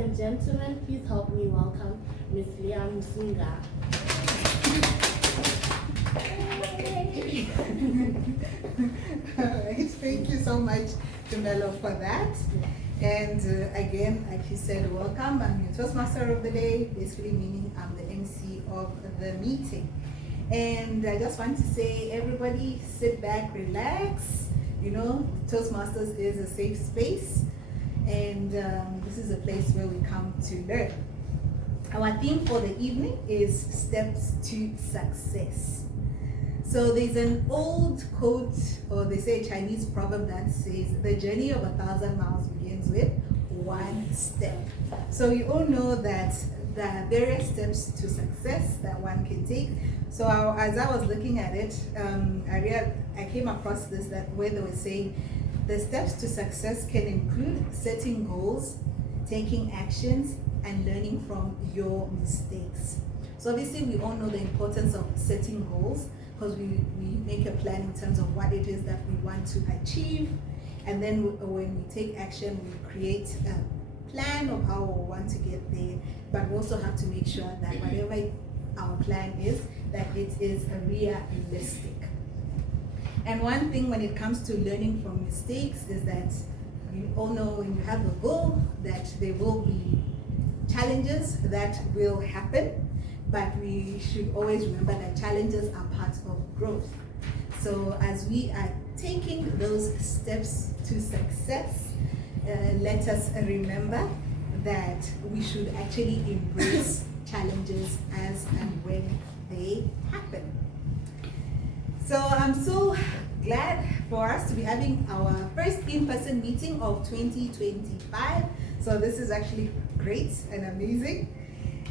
and gentlemen, please help me welcome Ms. Leah Musunga. Alright, thank you so much, Jamelo, for that. And again, like you said, welcome. I'm your Toastmaster of the day, basically meaning I'm the MC of the meeting. And I just want to say, everybody sit back, relax. You know, Toastmasters is a safe space. And this is a place where we come to learn. Our theme for the evening is Steps to Success. So there's an old quote, or they say a Chinese proverb that says, the journey of 1,000 miles begins with one step. So you all know that there are various steps to success that one can take. So as I was looking at it, I came across this, that where they were saying, the steps to success can include setting goals, taking actions, and learning from your mistakes. So obviously we all know the importance of setting goals, because we make a plan in terms of what it is that we want to achieve, and then when we take action, we create a plan of how we want to get there, but we also have to make sure that whatever our plan is, that it is realistic. And one thing when it comes to learning from mistakes is that you all know when you have a goal that there will be challenges that will happen, but we should always remember that challenges are part of growth. So as we are taking those steps to success, let us remember that we should actually embrace challenges as and when they happen. So I'm so glad for us to be having our first in-person meeting of 2025. So this is actually great and amazing.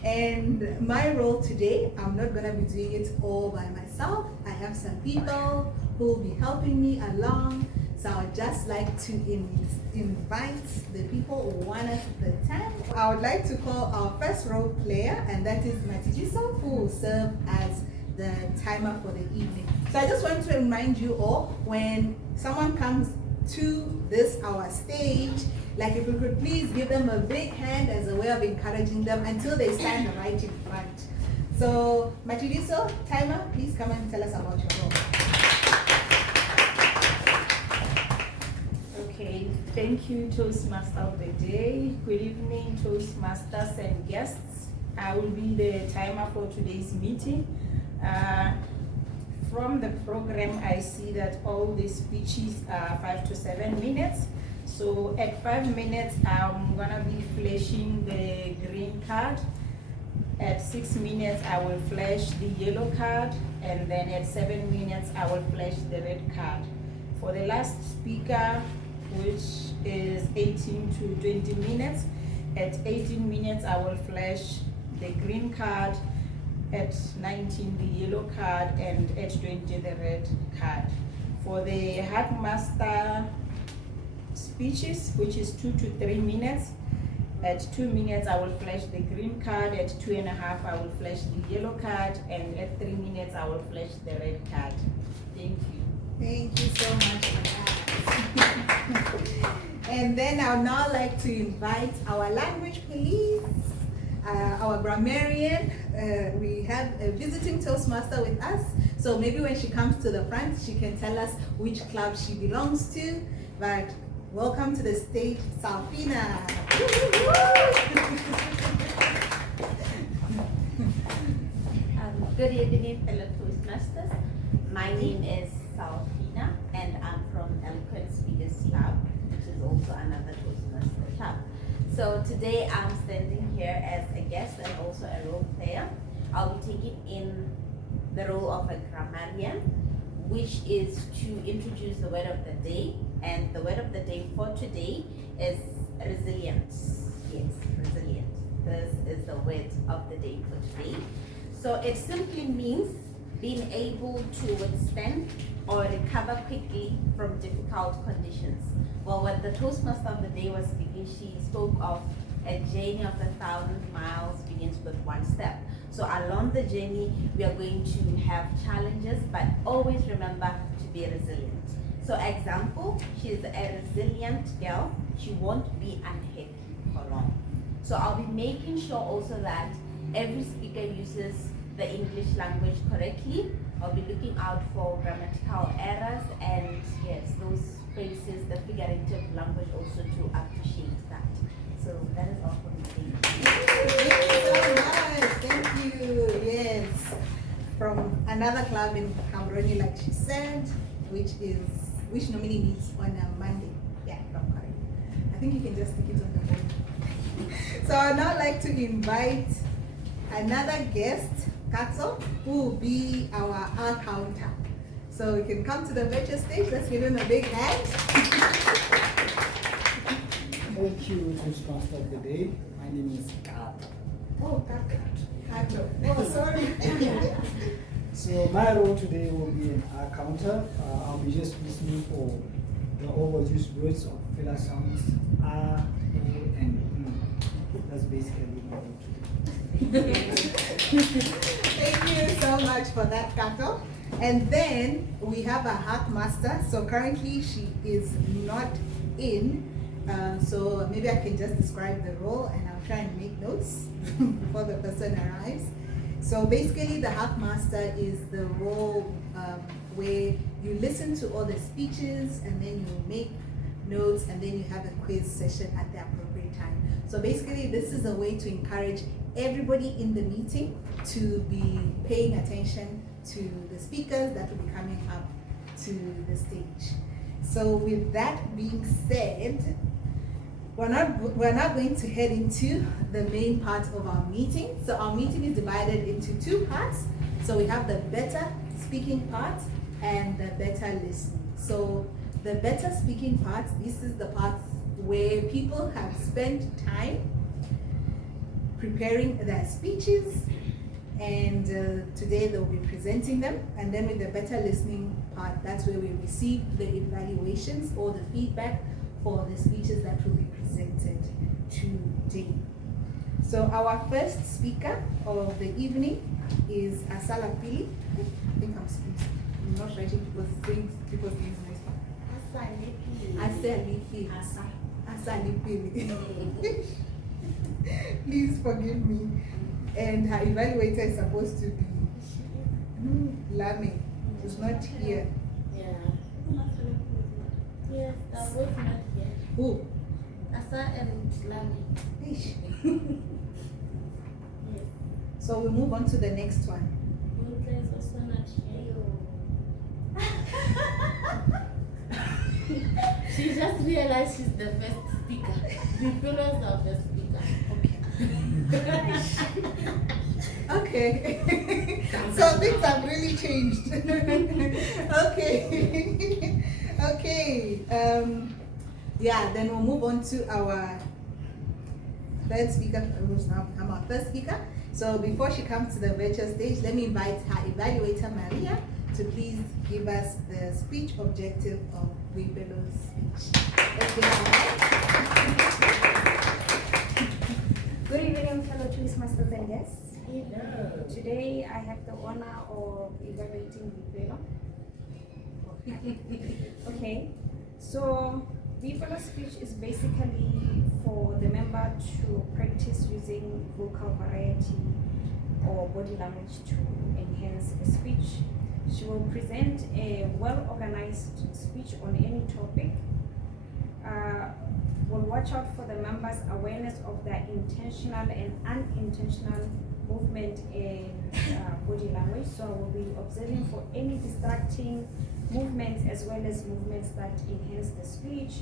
And my role today, I'm not going to be doing it all by myself. I have some people who will be helping me along. So I would just like to invite the people one at a time. I would like to call our first role player, and that is Matijiso, who will serve as the timer for the evening. So I just want to remind you all, when someone comes to our stage, like if we could please give them a big hand as a way of encouraging them until they stand right in front. So Matijiso, timer, please come and tell us about your role. Okay, thank you, Toastmaster of the day. Good evening, Toastmasters and guests. I will be the timer for today's meeting. From the program, I see that all the speeches are 5 to 7 minutes. So at 5 minutes, I'm gonna be flashing the green card. At 6 minutes, I will flash the yellow card. And then at 7 minutes, I will flash the red card. For the last speaker, which is 18 to 20 minutes, at 18 minutes, I will flash the green card. At 19, the yellow card, and at 20, the red card. For the headmaster speeches, which is 2 to 3 minutes, at 2 minutes, I will flash the green card. At 2.5, I will flash the yellow card, and at 3 minutes, I will flash the red card. Thank you. Thank you so much for that. And then I would now like to invite our language police, our grammarian. We have a visiting Toastmaster with us, so maybe when she comes to the front, she can tell us which club she belongs to. But welcome to the stage, Salfina. Good evening, fellow Toastmasters. My name is Salfina, and I'm from Eloquent Speakers Club, which is also another Toastmaster club. So today I'm standing here as a guest and also a role player. I'll be taking in the role of a grammarian, which is to introduce the word of the day. And the word of the day for today is resilience. Yes, resilient. This is the word of the day for today. So it simply means being able to withstand or recover quickly from difficult conditions. Well, when the Toastmaster of the day was speaking, she spoke of a journey of 1,000 miles begins with one step. So along the journey, we are going to have challenges, but always remember to be resilient. So example, she's a resilient girl. She won't be unhappy for long. So I'll be making sure also that every speaker uses the English language correctly. I'll be looking out for grammatical errors and yes, those phrases, the figurative language also to appreciate that. So that is all for me. Thank you so much. Thank you. Yes. From another club in Gaborone, like she said, which normally meets on a Monday. Yeah, from correct. I think you can just stick it on the board. So I'd now like to invite another guest, Katso, who will be our counter. So you can come to the virtual stage. Let's give him a big hand. Thank you, Toastmaster of the day. My name is Kato. Oh, Kato. Oh, sorry. So my role today will be an counter. I'll be just listening for the overused words of filler sounds O, and That's basically my role today. Thank you so much for that, Kato. And then we have a heart master. So currently she is not in. So maybe I can just describe the role and I'll try and make notes before the person arrives. So basically the heart master is the role where you listen to all the speeches and then you make notes and then you have a quiz session at the appropriate time. So basically this is a way to encourage everybody in the meeting to be paying attention to the speakers that will be coming up to the stage. So with that being said, we're not going to head into the main part of our meeting. So our meeting is divided into two parts. So we have the better speaking part and the better listening. So the better speaking part, this is the part where people have spent time preparing their speeches, and today they'll be presenting them. And then with the better listening part, that's where we receive the evaluations or the feedback for the speeches that will be presented today. So our first speaker of the evening is Asala Pili. I think I'm not writing people's names nice. Asali Pili. Please forgive me. And her evaluator is supposed to be Lame. She's not here. Yeah. Yes, they're both not here. Who? Asa and Lami. Ish. Yes. So we move on to the next one. Mutla is also not here. She just realized she's the first speaker. The pillars of the speaker. Okay. So things have really changed. Okay. Okay. Yeah, then we'll move on to our third speaker, who's now become our first speaker. So before she comes to the virtual stage, let me invite her evaluator, Maria, to please give us the speech objective of Wibelo's speech. Good evening, fellow Toastmasters and guests. Today I have the honor of evaluating Vipelo. Okay, so Vipelo's speech is basically for the member to practice using vocal variety or body language to enhance a speech. She will present a well-organized speech on any topic. Will watch out for the members' awareness of their intentional and unintentional movement in body language. So I will be observing for any distracting movements as well as movements that enhance the speech.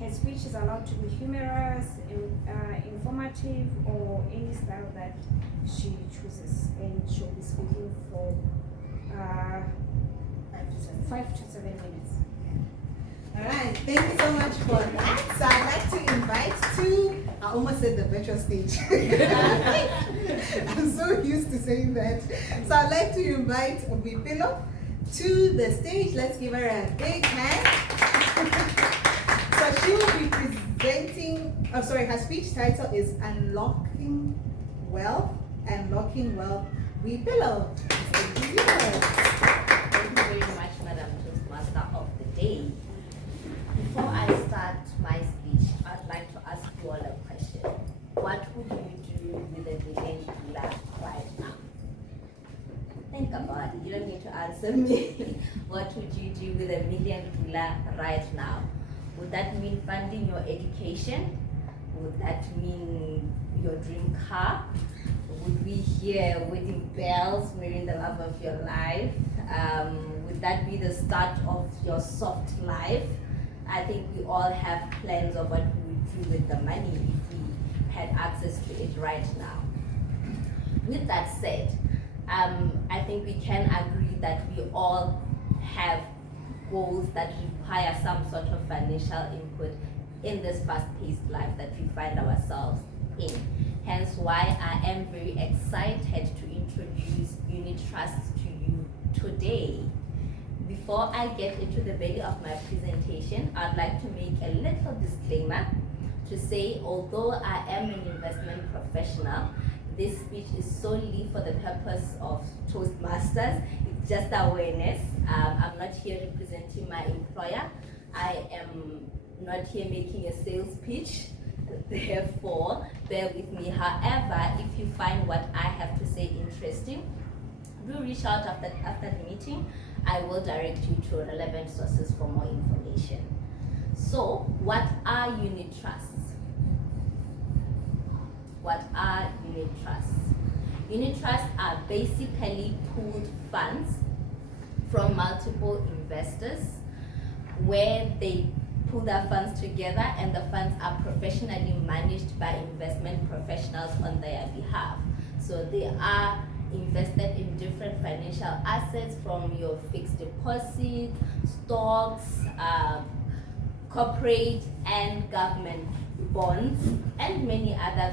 Her speech is allowed to be humorous, informative, or any style that she chooses, and she'll be speaking for 5 to 7 minutes. All right, thank you so much for that. So I'd like to invite to, I almost said the virtual stage. I'm so used to saying that. So I'd like to invite Wipilo to the stage. Let's give her a big hand. So she will be presenting, her speech title is Unlocking Wealth. Wipilo. Thank you very much, Madam Toastmaster of the day. Before I start my speech, I'd like to ask you all a question. What would answer me, what would you do with $1 million right now? Would that mean funding your education? Would that mean your dream car? Would we hear wedding bells, marrying the love of your life? Would that be the start of your soft life? I think we all have plans of what we would do with the money if we had access to it right now. With that said, I think we can agree that we all have goals that require some sort of financial input in this fast-paced life that we find ourselves in. Hence why I am very excited to introduce unit trusts to you today. Before I get into the belly of my presentation, I'd like to make a little disclaimer to say, although I am an investment professional, this speech is solely for the purpose of Toastmasters. It's just awareness. I'm not here representing my employer. I am not here making a sales pitch. Therefore, bear with me. However, if you find what I have to say interesting, do reach out after the meeting. I will direct you to relevant sources for more information. So, what are unit trusts? What are unit trusts? Unit trusts are basically pooled funds from multiple investors where they pool their funds together and the funds are professionally managed by investment professionals on their behalf. So they are invested in different financial assets, from your fixed deposit, stocks, corporate and government bonds, and many other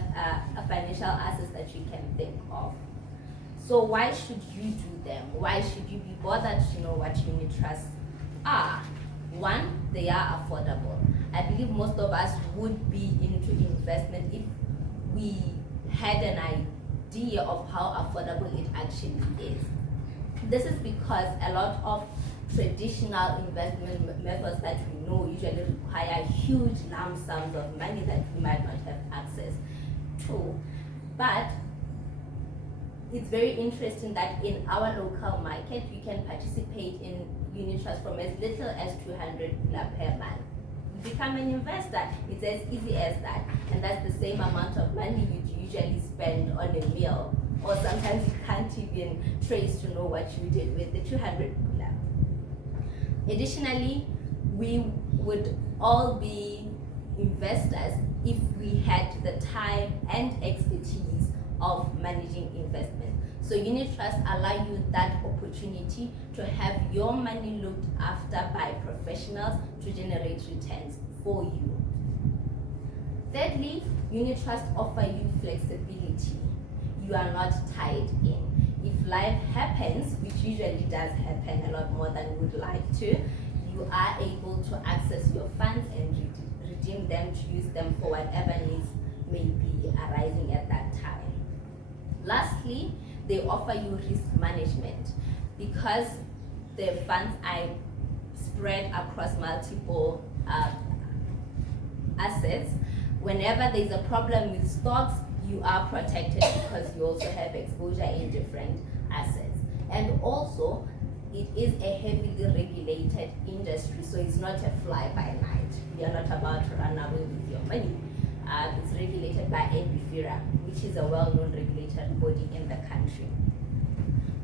financial assets that you can think of. So why should you do them? Why should you be bothered to know what unit trusts are? One, they are affordable. I believe most of us would be into investment if we had an idea of how affordable it actually is. This is because a lot of traditional investment methods that we know usually require huge lump sums of money that we might not have access to. But it's very interesting that in our local market, you can participate in unit trusts from as little as 200 per month. You become an investor. It's as easy as that. And that's the same amount of money you usually spend on a meal. Or sometimes you can't even trace to know what you did with the 200 pula. Additionally, we would all be investors if we had the time and expertise of managing investment. So unit trusts allow you that opportunity to have your money looked after by professionals to generate returns for you. Thirdly, unit trusts offer you flexibility. You are not tied in. If life happens, which usually does happen a lot more than we would like to, you are able to access your funds and redeem them to use them for whatever needs may be arising at that time. Lastly, they offer you risk management. Because the funds are spread across multiple assets, whenever there's a problem with stocks, you are protected because you also have exposure in different assets. And also, it is a heavily regulated industry, so it's not a fly-by-night. You are not about to run away with your money. It's regulated by NBFIRA, which is a well-known regulatory body in the country.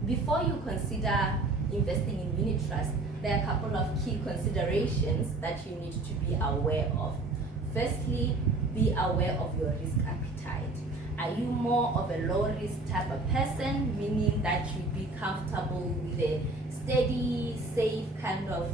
Before you consider investing in unit trusts, there are a couple of key considerations that you need to be aware of. Firstly, be aware of your risk appetite. Are you more of a low-risk type of person, meaning that you'd be comfortable with a steady, safe kind of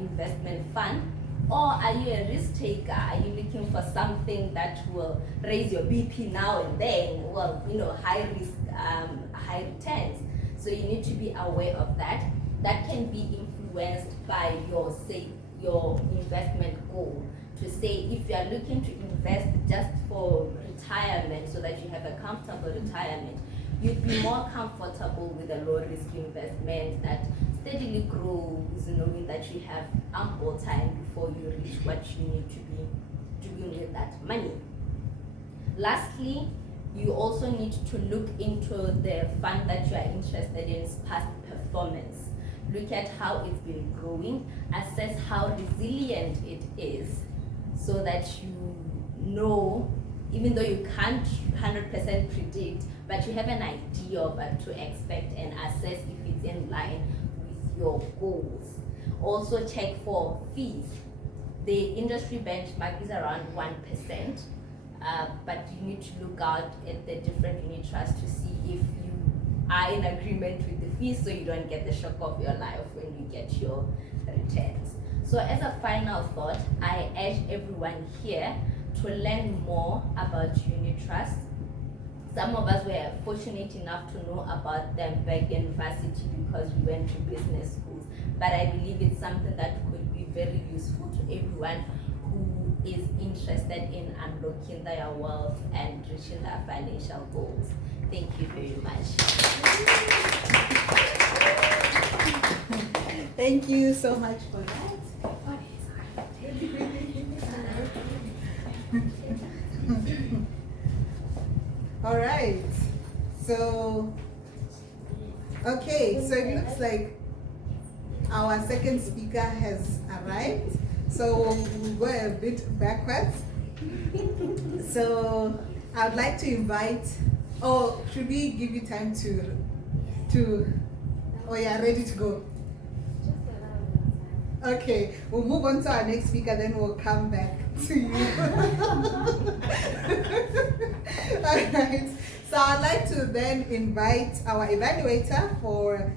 investment fund? Or are you a risk taker? Are you looking for something that will raise your BP now and then? Well, high risk, high returns. So you need to be aware of that. That can be influenced by your investment goal. To say, if you are looking to invest just for retirement so that you have a comfortable retirement, you'd be more comfortable with a low-risk investment that steadily grows, knowing that you have ample time before you reach what you need to be doing with that money. Lastly, you also need to look into the fund that you are interested in's past performance. look at how it's been growing, assess how resilient it is, so that you know, even though you can't 100% predict, but you have an idea of what to expect and assess if it's in line with your goals. Also check for fees. The industry benchmark is around 1%, but you need to look out at the different unit trusts to see if you are in agreement with the fees, so you don't get the shock of your life when you get your returns. So as a final thought, I urge everyone here to learn more about unit trusts. Some of us were fortunate enough to know about them back in university because we went to business schools, but I believe it's something that could be very useful to everyone who is interested in unlocking their wealth and reaching their financial goals. Thank you very much. Thank you so much for that. All right. So, okay. So it looks like our second speaker has arrived. So we'll go a bit backwards. So I'd like to invite. Oh, should we give you time to? Oh yeah, ready to go. Okay, we'll move on to our next speaker, then we'll come back to you. Alright, so I'd like to then invite our evaluator for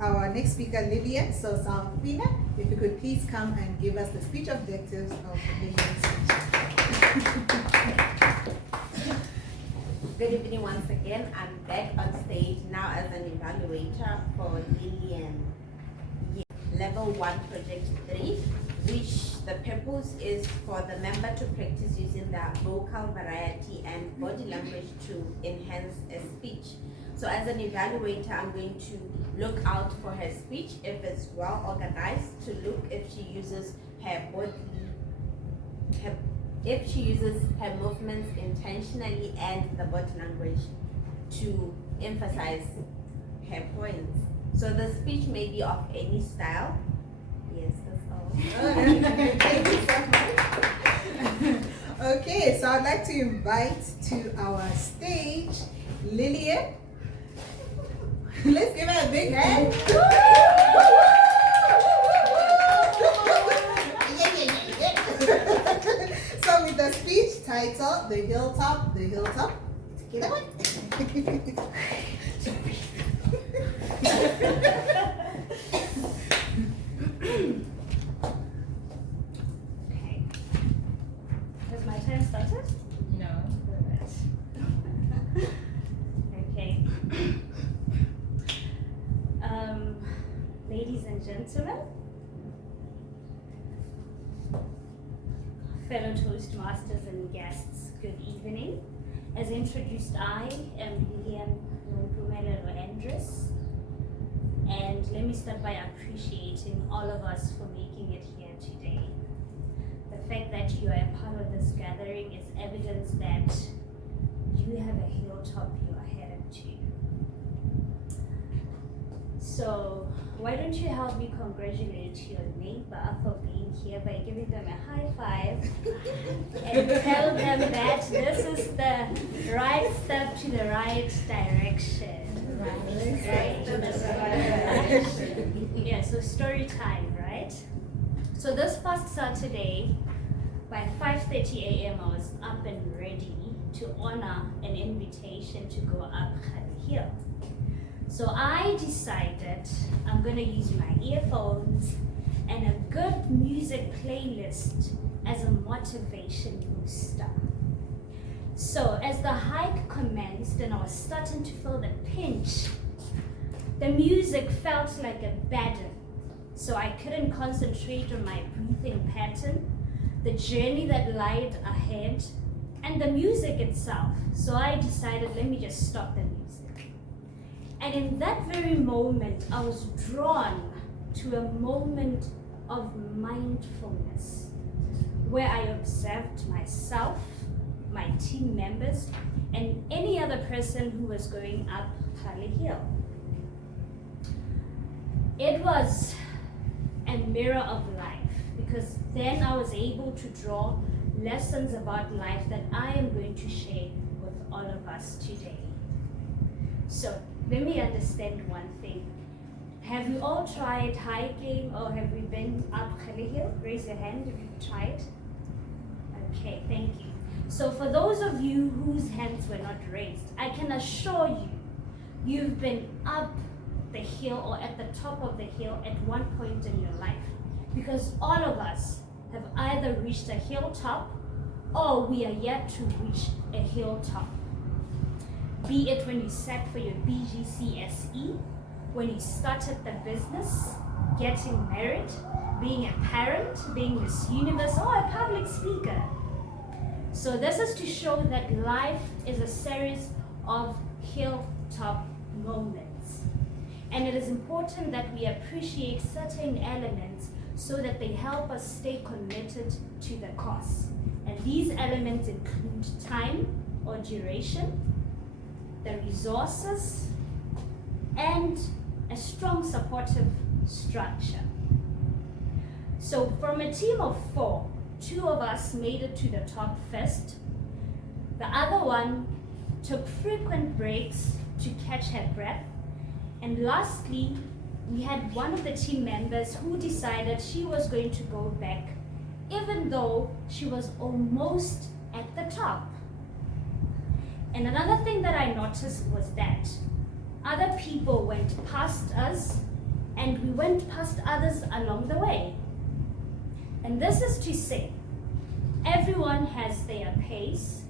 our next speaker, Lydia. So Salfina, if you could please come and give us the speech objectives of Lydia's speech. Good evening once again. I'm back on stage now as an evaluator for Lillian. Level 1 Project 3, which the purpose is for the member to practice using their vocal variety and body language to enhance a speech. So as an evaluator, I'm going to look out for her speech, if it's well organized, to look if she uses her her movements intentionally and the body language to emphasize her points. So the speech may be of any style. Yes, that's all. Thank you so much. Okay, so I'd like to invite to our stage Lillian. Let's give her a big hand. So with the speech title, The Hilltop, The Hilltop. Get that one? Okay. Has my time started? No. Okay. Ladies and gentlemen, fellow Toastmasters and guests, good evening. As introduced, I am Lillian Andres, and let me start by appreciating all of us for making it here today. The fact that you are a part of this gathering is evidence that you have a hilltop you are headed to. So why don't you help me congratulate your neighbor for being here by giving them a high five and tell them that this is the right step to the right direction. Right. Yeah, so story time, right? So this past Saturday, by 5:30 a.m. I was up and ready to honor an invitation to go up Khali Hill. So I decided I'm gonna use my earphones and a good music playlist as a motivation booster. So as the hike commenced and I was starting to feel the pinch, the music felt like a burden. So I couldn't concentrate on my breathing pattern, the journey that lied ahead, and the music itself. So I decided, let me just stop the music. And in that very moment, I was drawn to a moment of mindfulness where I observed myself, my team members, and any other person who was going up Khali Hill. It was a mirror of life, because then I was able to draw lessons about life that I am going to share with all of us today. So let me understand one thing. Have you all tried hiking, or have you been up Khali Hill? Raise your hand if you've tried. Okay, thank you. So for those of you whose hands were not raised, I can assure you, you've been up the hill or at the top of the hill at one point in your life. Because all of us have either reached a hilltop or we are yet to reach a hilltop. Be it when you sat for your BGCSE, when you started the business, getting married, being a parent, being Miss Universe, or a public speaker. So this is to show that life is a series of hilltop moments. And it is important that we appreciate certain elements so that they help us stay committed to the cause. And these elements include time or duration, the resources, and a strong supportive structure. So from a team of 4, 2 of us made it to the top first. The other one took frequent breaks to catch her breath. And lastly, we had one of the team members who decided she was going to go back, even though she was almost at the top. And another thing that I noticed was that other people went past us, and we went past others along the way. And this is to say, everyone has their pace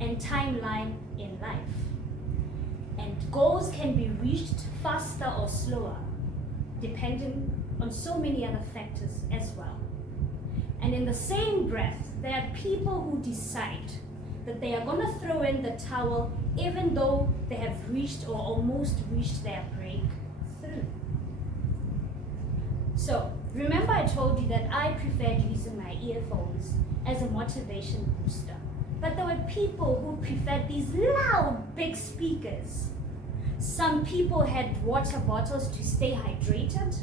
and timeline in life. And goals can be reached faster or slower, depending on so many other factors as well. And in the same breath, there are people who decide that they are going to throw in the towel even though they have reached or almost reached their breakthrough. So, remember I told you that I preferred using my earphones as a motivation booster. But there were people who preferred these loud, big speakers. Some people had water bottles to stay hydrated.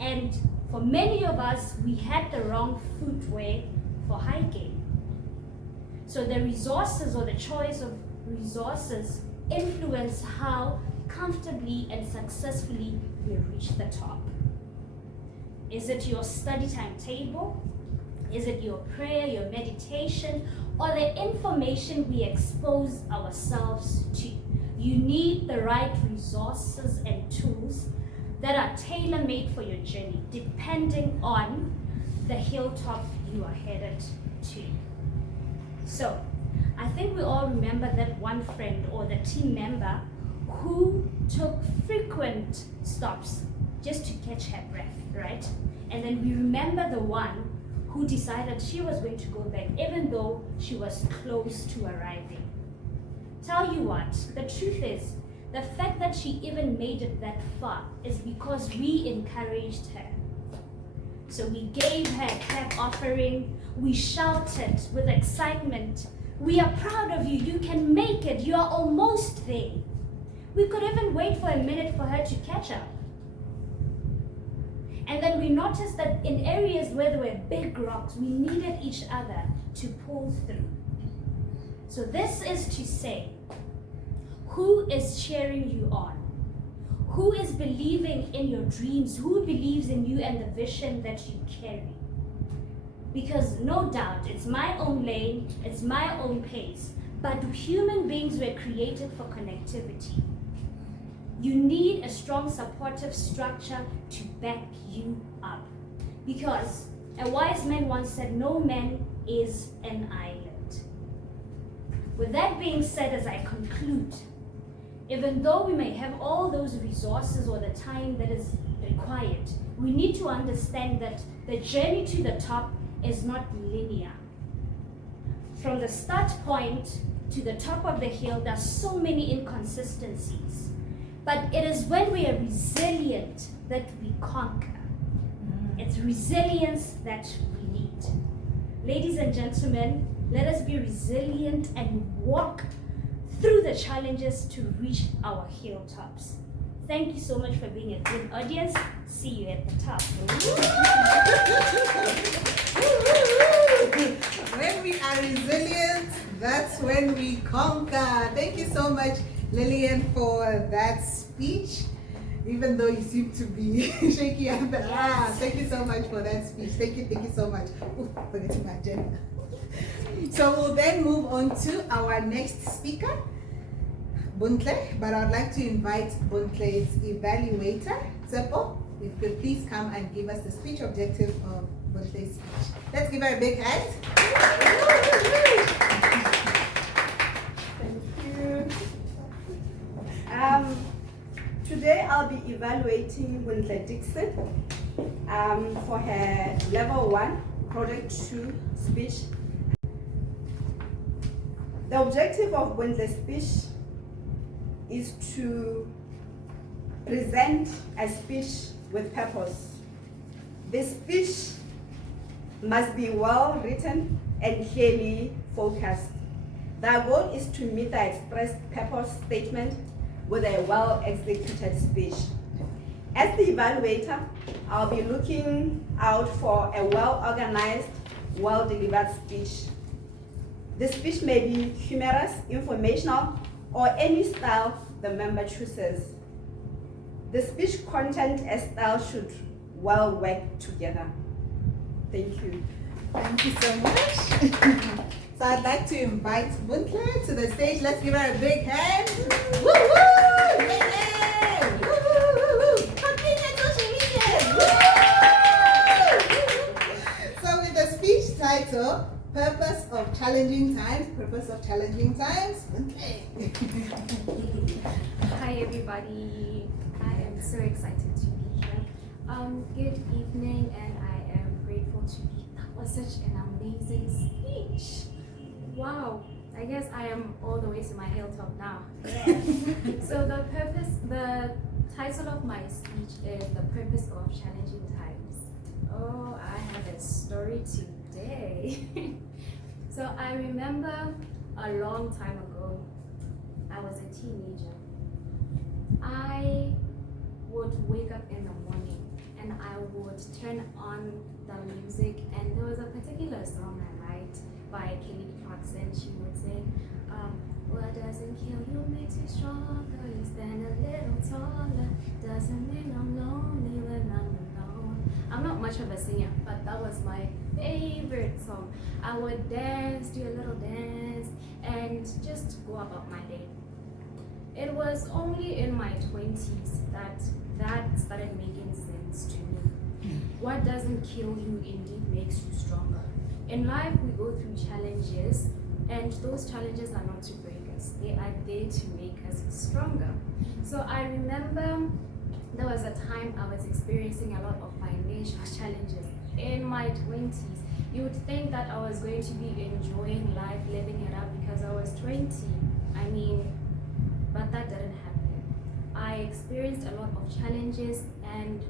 And for many of us, we had the wrong footwear for hiking. So the resources or the choice of resources influence how comfortably and successfully we reach the top. Is it your study timetable? Is it your prayer, your meditation, or the information we expose ourselves to? You need the right resources and tools that are tailor-made for your journey, depending on the hilltop you are headed to. So, I think we all remember that one friend or the team member who took frequent stops just to catch her breath, right? And then we remember the one who decided she was going to go back even though she was close to arriving. Tell you what, the truth is, the fact that she even made it that far is because we encouraged her. So we gave her a clap offering, we shouted with excitement, "We are proud of you, you can make it, you are almost there." We could even wait for a minute for her to catch up. And then we noticed that in areas where there were big rocks, we needed each other to pull through. So this is to say, who is cheering you on? Who is believing in your dreams? Who believes in you and the vision that you carry? Because no doubt, it's my own lane, it's my own pace, but human beings were created for connectivity. You need a strong supportive structure to back you up. Because a wise man once said, no man is an island. With that being said, as I conclude, even though we may have all those resources or the time that is required, we need to understand that the journey to the top is not linear. From the start point to the top of the hill, there are so many inconsistencies. But it is when we are resilient that we conquer. It's resilience that we need. Ladies and gentlemen, let us be resilient and walk through the challenges to reach our hilltops. Thank you so much for being a good audience. See you at the top. When we are resilient, that's when we conquer. Thank you so much, Lillian, for that speech. Even though you seem to be shaky at the thank you so much for that speech. Thank you so much. Ooh, forgetting my agenda. So we'll then move on to our next speaker, Buntle, but I'd like to invite Buntle's evaluator, Tsepo, if you could please come and give us the speech objective of Buntle's speech. Let's give her a big hand. Thank you. Today I'll be evaluating Buntle Dixon for her level 1, project 2 speech. The objective of Buntle's speech is to present a speech with purpose. The speech must be well written and clearly focused. The goal is to meet the expressed purpose statement with a well executed speech. As the evaluator, I'll be looking out for a well organized, well delivered speech. The speech may be humorous, informational, or any style the member chooses. The speech content and style should well work together. Thank you. Thank you so much. So I'd like to invite Buntle to the stage. Let's give her a big hand. Woo woo! Yeah! Woo woo woo woo! Continue social media. Woo! So with the speech title, Purpose of Challenging Times. Okay. Hi everybody. I am so excited to be here. Good evening, and I am grateful to be. That was such an amazing speech. Wow. I guess I am all the way to my hilltop now. So the title of my speech is The Purpose of Challenging Times. Oh, I have a story today. So I remember a long time ago, I was a teenager. I would wake up in the morning and I would turn on the music, and there was a particular song I liked by Kelly Clarkson. She would sing, what doesn't kill you makes you stronger, you stand a little taller, doesn't mean I'm lonely when I'm alone. I'm not much of a singer, but that was my favorite song. I would dance, do a little dance, and just go about my day. It was only in my 20s that started making sense to me. What doesn't kill you indeed makes you stronger. In life, we go through challenges, and those challenges are not to break us. They are there to make us stronger. So I remember there was a time I was experiencing a lot of financial challenges in my 20s. You would think that I was going to be enjoying life, living it up because I was 20. But that didn't happen. I experienced a lot of challenges, and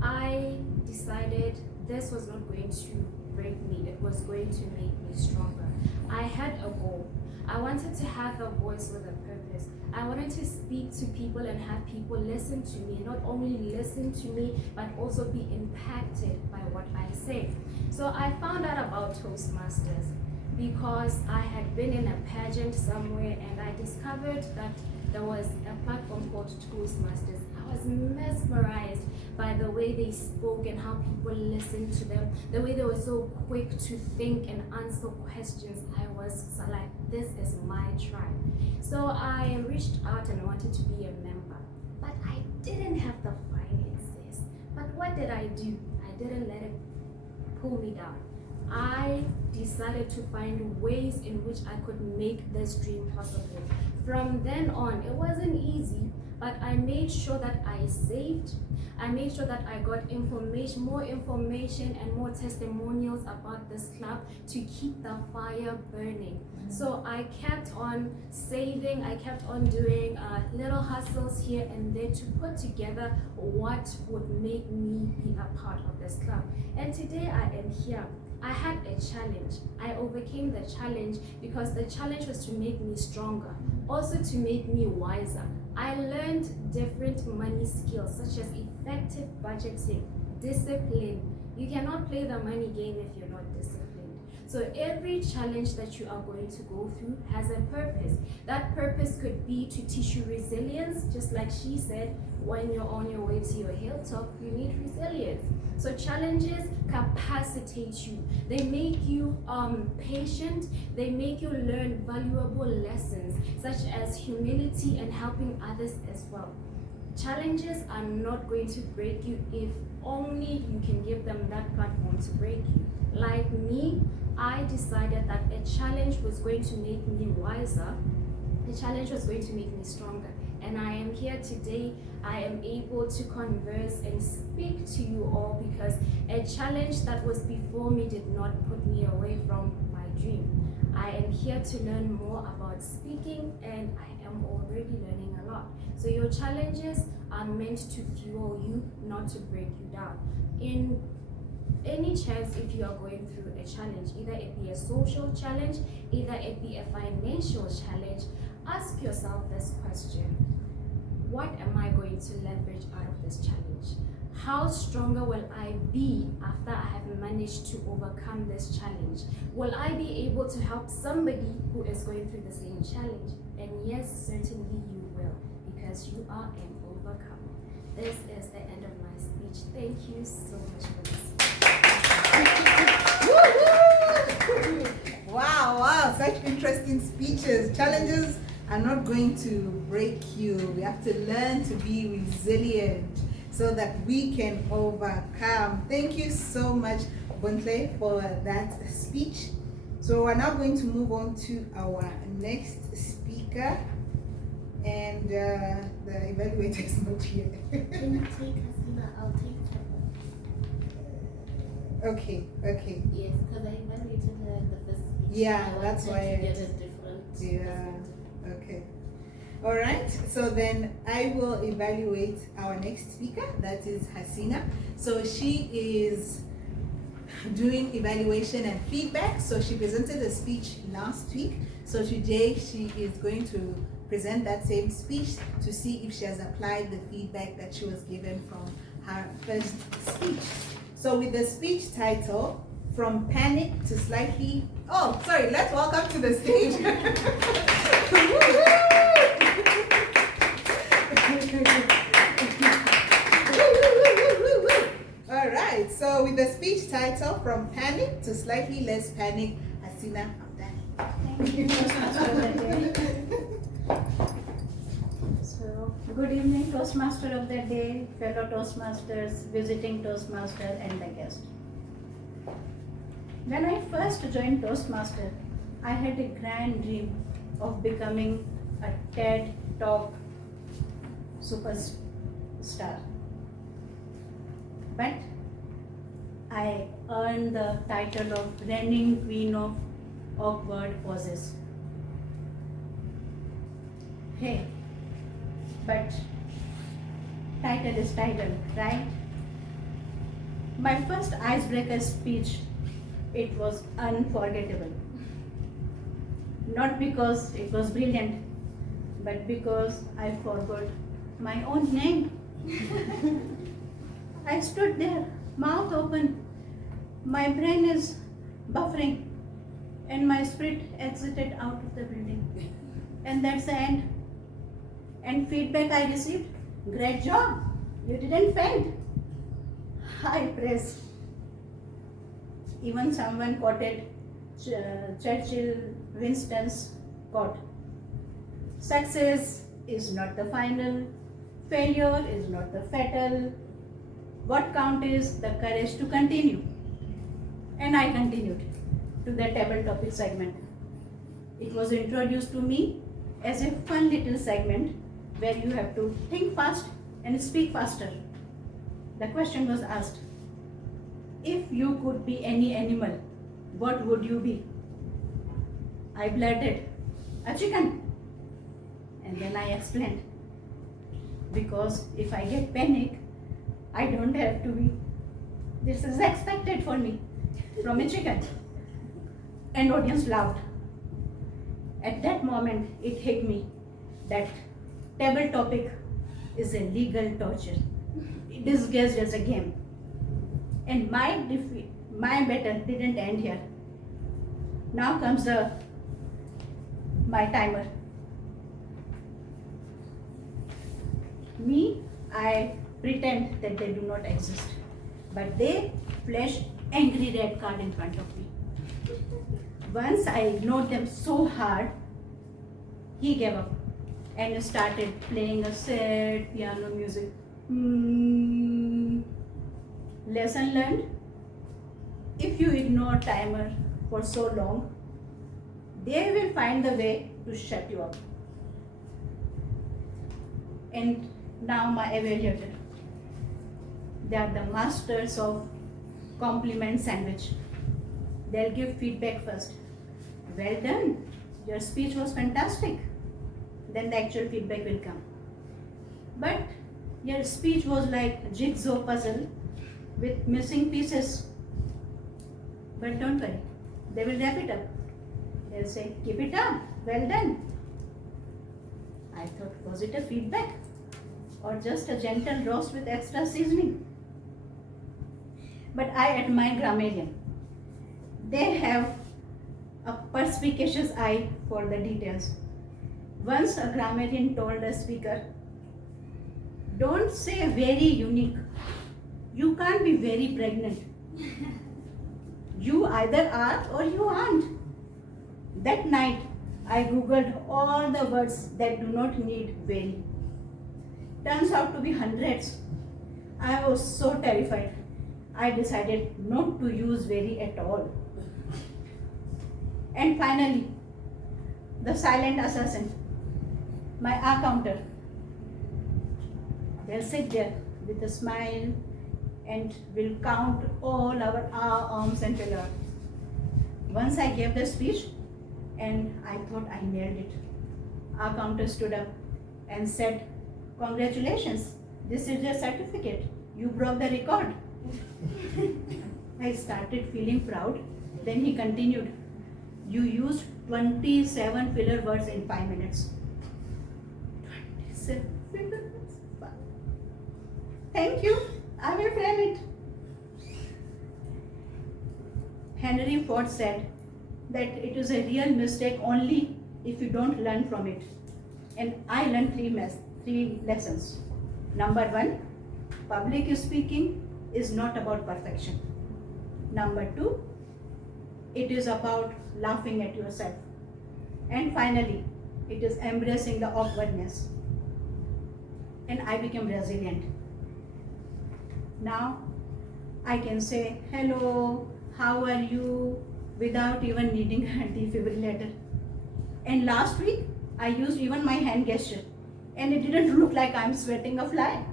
I decided this was not going to break me. It was going to make me stronger. I had a goal. I wanted to have a voice with a purpose. I wanted to speak to people and have people listen to me. Not only listen to me, but also be impacted by what I say. So I found out about Toastmasters because I had been in a pageant somewhere, and I discovered that there was a platform called Toastmasters. I was mesmerized by the way they spoke and how people listened to them, the way they were so quick to think and answer questions. I was like, this is my tribe. So I reached out and wanted to be a member, but I didn't have the finances. But what did I do? I didn't let it pull me down. I decided to find ways in which I could make this dream possible. From then on, it wasn't easy, but I made sure that I saved. I made sure that I got information, more information and more testimonials about this club to keep the fire burning. So I kept on saving, I kept on doing little hustles here and there to put together what would make me be a part of this club. And today I am here. I had a challenge. I overcame the challenge because the challenge was to make me stronger, also to make me wiser. I learned different money skills such as effective budgeting, discipline. You cannot play the money game if you're not disciplined. So every challenge that you are going to go through has a purpose. That purpose could be to teach you resilience, just like she said, when you're on your way to your hilltop, you need resilience. So challenges capacitate you. They make you patient. They make you learn valuable lessons, such as humility and helping others as well. Challenges are not going to break you if only you can give them that platform to break you. Like me, I decided that a challenge was going to make me wiser. A challenge was going to make me stronger. And I am here today. I am able to converse and speak to you all because a challenge that was before me did not put me away from my dream. I am here to learn more about speaking, and I am already learning a lot. So your challenges are meant to fuel you, not to break you down. In any chance, if you are going through a challenge, either it be a social challenge, either it be a financial challenge, ask yourself this question: what am I going to leverage out of this challenge? How stronger will I be after I have managed to overcome this challenge? Will I be able to help somebody who is going through the same challenge? And yes, certainly you will, because you are an overcomer. This is the end of my speech. Thank you so much for listening. Wow, such interesting speeches. Challenges are not going to break you. We have to learn to be resilient so that we can overcome. Thank you so much, Bontle, for that speech. So we're now going to move on to our next speaker. And the evaluator is not here. Can you take Hasina? I'll take her. Okay. Yes, because I evaluated her in the first speech. Yeah, I that's wanted why to get a different Yeah, okay. All right, so then I will evaluate our next speaker, that is Hasina. So she is doing evaluation and feedback. So she presented a speech last week. So today she is going to present that same speech to see if she has applied the feedback that she was given from her first speech. So with the speech title, From Panic to Slightly... Oh, sorry, let's welcome to the stage. All right, so with the speech title, From Panic to Slightly Less Panic, Hasina Abdani. Thank you, Toastmaster. So, good evening, Toastmaster of the day, fellow Toastmasters, visiting Toastmaster, and the guest. When I first joined Toastmaster, I had a grand dream of becoming a TED Talk superstar. But I earned the title of reigning queen of awkward pauses. Hey, but title is title, right? My first icebreaker speech, it was unforgettable. Not because it was brilliant, but because I forgot my own name. I stood there, mouth open. My brain is buffering, and my spirit exited out of the building. And that's the end. And feedback I received: great job, you didn't faint. High praise. Even someone quoted Churchill Winston's quote: success is not the final, failure is not the fatal. What counts is the courage to continue. And I continued to the table topic segment. It was introduced to me as a fun little segment where you have to think fast and speak faster. The question was asked: if you could be any animal, what would you be? I blurted, a chicken. And then I explained, because if I get panic, I don't have to be. This is expected for me. from Michigan. And audience laughed. At that moment, it hit me that table topic is a legal torture, disguised as a game. And my battle didn't end here. Now comes my timer. I pretend that they do not exist, but they flash angry red card in front of me. Once I ignored them so hard, he gave up and started playing a sad piano music. Lesson learned: if you ignore timer for so long, they will find the way to shut you up. And now my evaluator. They are the masters of compliment sandwich. They'll give feedback first. Well done, your speech was fantastic. Then the actual feedback will come. But your speech was like a jigsaw puzzle with missing pieces. But don't worry, they will wrap it up. They'll say, keep it up, well done. I thought, was it a feedback? Or just a gentle roast with extra seasoning? But I admire grammarian. They have a perspicacious eye for the details. Once a grammarian told a speaker, don't say very unique. You can't be very pregnant. You either are or you aren't. That night, I googled all the words that do not need very. Turns out to be hundreds. I was so terrified. I decided not to use very at all. And finally, the silent assassin, my counter. They'll sit there with a smile and will count all our arms and failure. Once I gave the speech and I thought I nailed it. Our counter stood up and said, congratulations, this is your certificate. You broke the record. I started feeling proud. Then he continued, you used 27 filler words in 5 minutes. 27 filler words? Thank you. I will frame it. Henry Ford said that it is a real mistake only if you don't learn from it. And I learned three lessons. Number 1, public speaking is not about perfection. Number 2, it is about laughing at yourself. And finally, it is embracing the awkwardness. And I became resilient. Now, I can say, hello, how are you, without even needing a defibrillator. And last week, I used even my hand gesture. And it didn't look like I'm sweating a fly.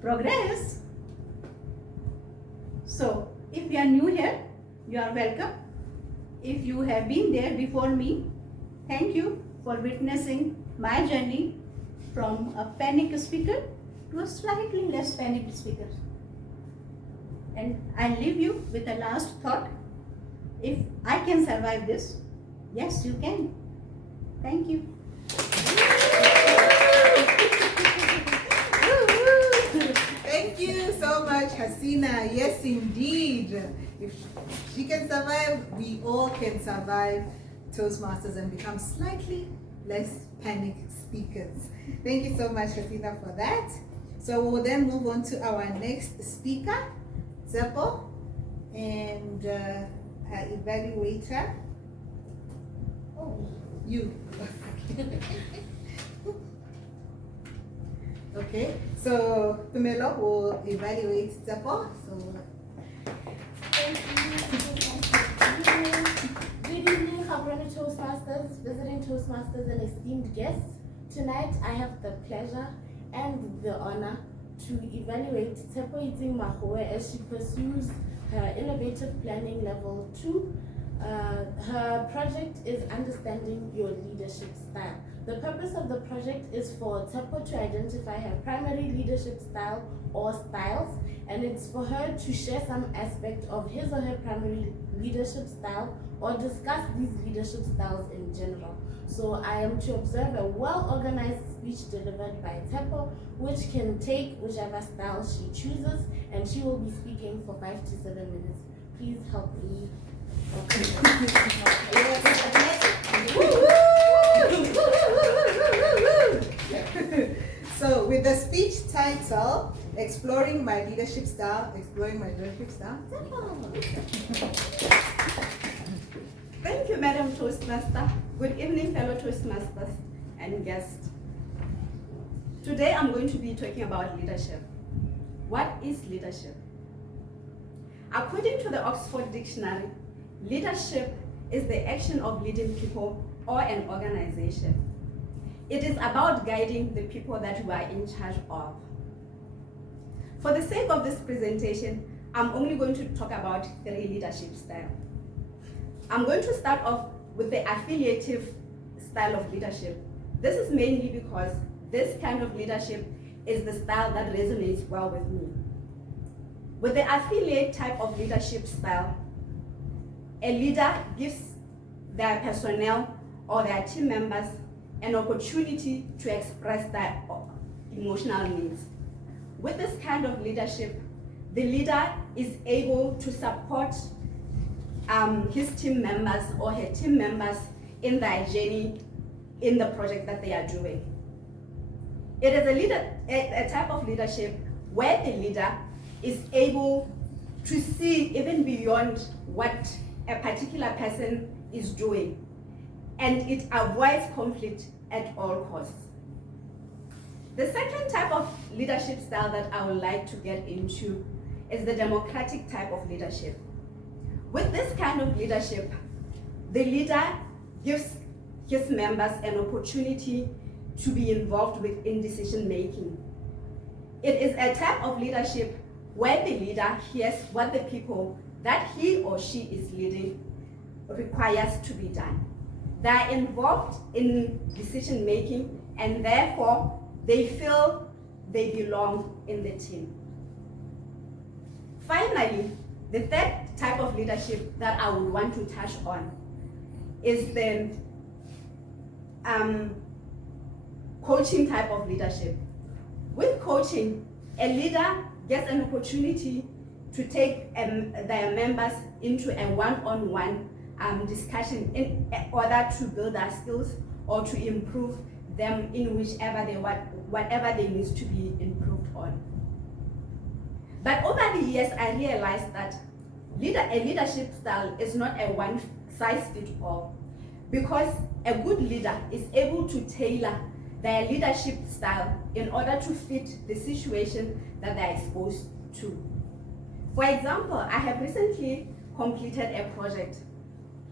Progress. So, if you are new here, you are welcome. If you have been there before me, thank you for witnessing my journey from a panic speaker to a slightly less panicked speaker. And I'll leave you with a last thought. If I can survive this, yes, you can. Thank you. Thank you so much, Hasina. Yes, indeed. If she can survive, we all can survive Toastmasters and become slightly less panic speakers. Thank you so much, Hasina, for that. So we'll then move on to our next speaker, Zeppo, and our evaluator. Oh, you. Okay, so Pamela will evaluate Zeppo. So Thank you. Good evening, gaboronetoastmasters, visiting Toastmasters, and esteemed guests. Tonight, I have the pleasure and the honor to evaluate Tshepo Mahoe as she pursues her Innovative Planning Level 2 Her project is understanding your leadership style. The purpose of the project is for Tepo to identify her primary leadership style or styles, and it's for her to share some aspect of his or her primary leadership style or discuss these leadership styles in general. So I am to observe a well-organized speech delivered by Tepo, which can take whichever style she chooses, and she will be speaking for 5 to 7 minutes. Please help me. So with the speech title, Exploring My Leadership Style, Thank you, Madam Toastmaster. Good evening, fellow Toastmasters and guests. Today I'm going to be talking about leadership. What is leadership? According to the Oxford Dictionary, leadership is the action of leading people or an organization. It is about guiding the people that you are in charge of. For the sake of this presentation, I'm only going to talk about 3 leadership styles. I'm going to start off with the affiliative style of leadership. This is mainly because this kind of leadership is the style that resonates well with me. With the affiliate type of leadership style, a leader gives their personnel or their team members an opportunity to express their emotional needs. With this kind of leadership, the leader is able to support his team members or her team members in their journey in the project that they are doing. It is a type of leadership where the leader is able to see even beyond what a particular person is doing, and it avoids conflict at all costs. The second type of leadership style that I would like to get into is the democratic type of leadership. With this kind of leadership, the leader gives his members an opportunity to be involved in decision making. It is a type of leadership where the leader hears what the people that he or she is leading requires to be done. They are involved in decision making, and therefore they feel they belong in the team. Finally, the third type of leadership that I would want to touch on is the coaching type of leadership. With coaching, a leader gets an opportunity to take their members into a one-on-one discussion in order to build their skills or to improve them in whatever they need to be improved on. But over the years, I realized that a leadership style is not a one-size-fits-all, because a good leader is able to tailor their leadership style in order to fit the situation that they are exposed to. For example, I have recently completed a project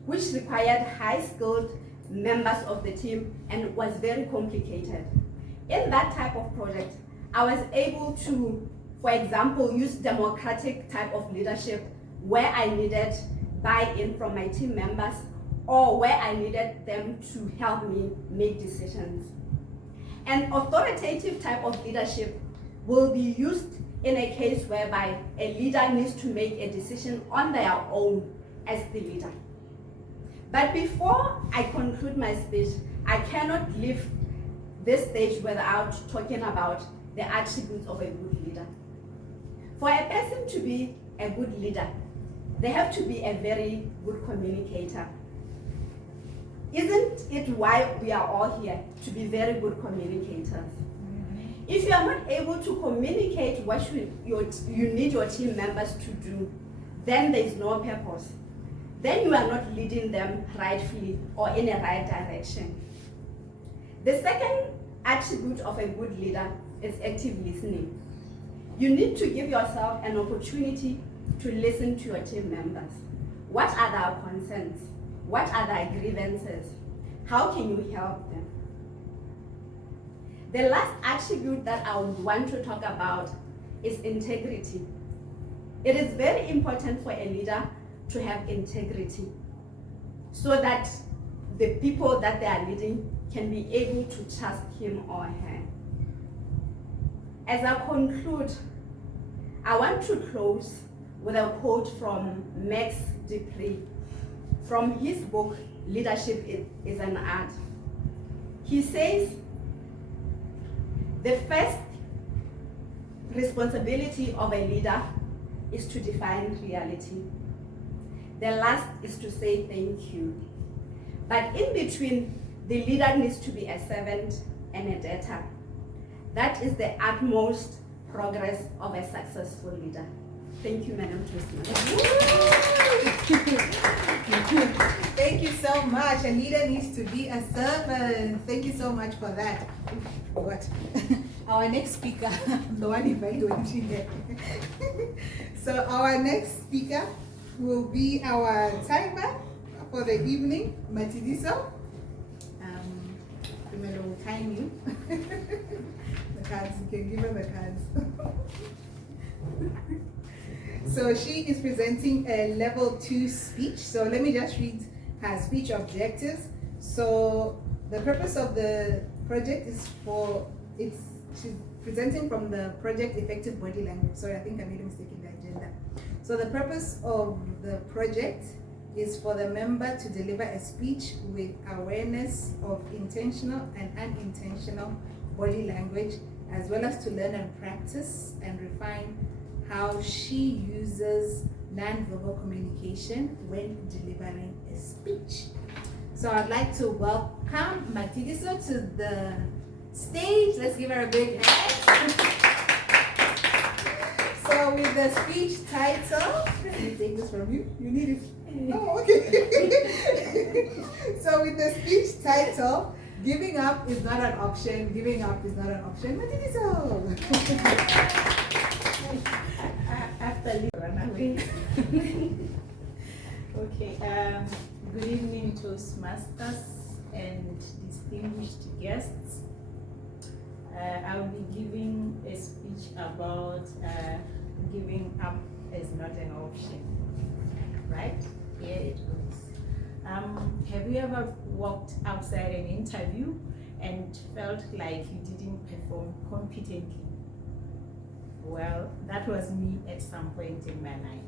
which required high-skilled members of the team and was very complicated. In that type of project, I was able to, for example, use democratic type of leadership where I needed buy-in from my team members or where I needed them to help me make decisions. An authoritative type of leadership will be used in a case whereby a leader needs to make a decision on their own as the leader. But before I conclude my speech, I cannot leave this stage without talking about the attributes of a good leader. For a person to be a good leader, they have to be a very good communicator. Isn't it why we are all here, to be very good communicators? If you are not able to communicate what you need your team members to do, then there is no purpose. Then you are not leading them rightfully or in a right direction. The second attribute of a good leader is active listening. You need to give yourself an opportunity to listen to your team members. What are their concerns? What are their grievances? How can you help them? The last attribute that I would want to talk about is integrity. It is very important for a leader to have integrity. so that the people that they are leading can be able to trust him or her. As I conclude, I want to close with a quote from Max Dupree from his book, Leadership is an Art. He says, the first responsibility of a leader is to define reality. The last is to say thank you. But in between, the leader needs to be a servant and a debtor. That is the utmost progress of a successful leader. Thank you, Madam Toastmaster. Thank you so much. A leader needs to be a servant. Thank you so much for that. What? Our next speaker, the one evaluating there. So our next speaker will be our timer for the evening, Matidiso. Primero will time you. The cards, you can give her the cards. So she is presenting a level 2 speech. So let me just read her speech objectives. So the purpose of the project is she's presenting from the project Effective Body Language. Sorry, I think I made a mistake in the agenda. So the purpose of the project is for the member to deliver a speech with awareness of intentional and unintentional body language, as well as to learn and practice and refine how she uses non-verbal communication when delivering a speech. So I'd like to welcome Matidiso to the stage. Let's give her a big hand. So with the speech title, let me take this from you. You need it. Oh, okay. So with the speech title, giving up is not an option. Giving up is not an option. Matidiso. After you run away. Okay, good evening, Toastmasters and distinguished guests. I'll be giving a speech about giving up is not an option. Right? Here it goes. Have you ever walked outside an interview and felt like you didn't perform competently? Well, that was me at some point in my life.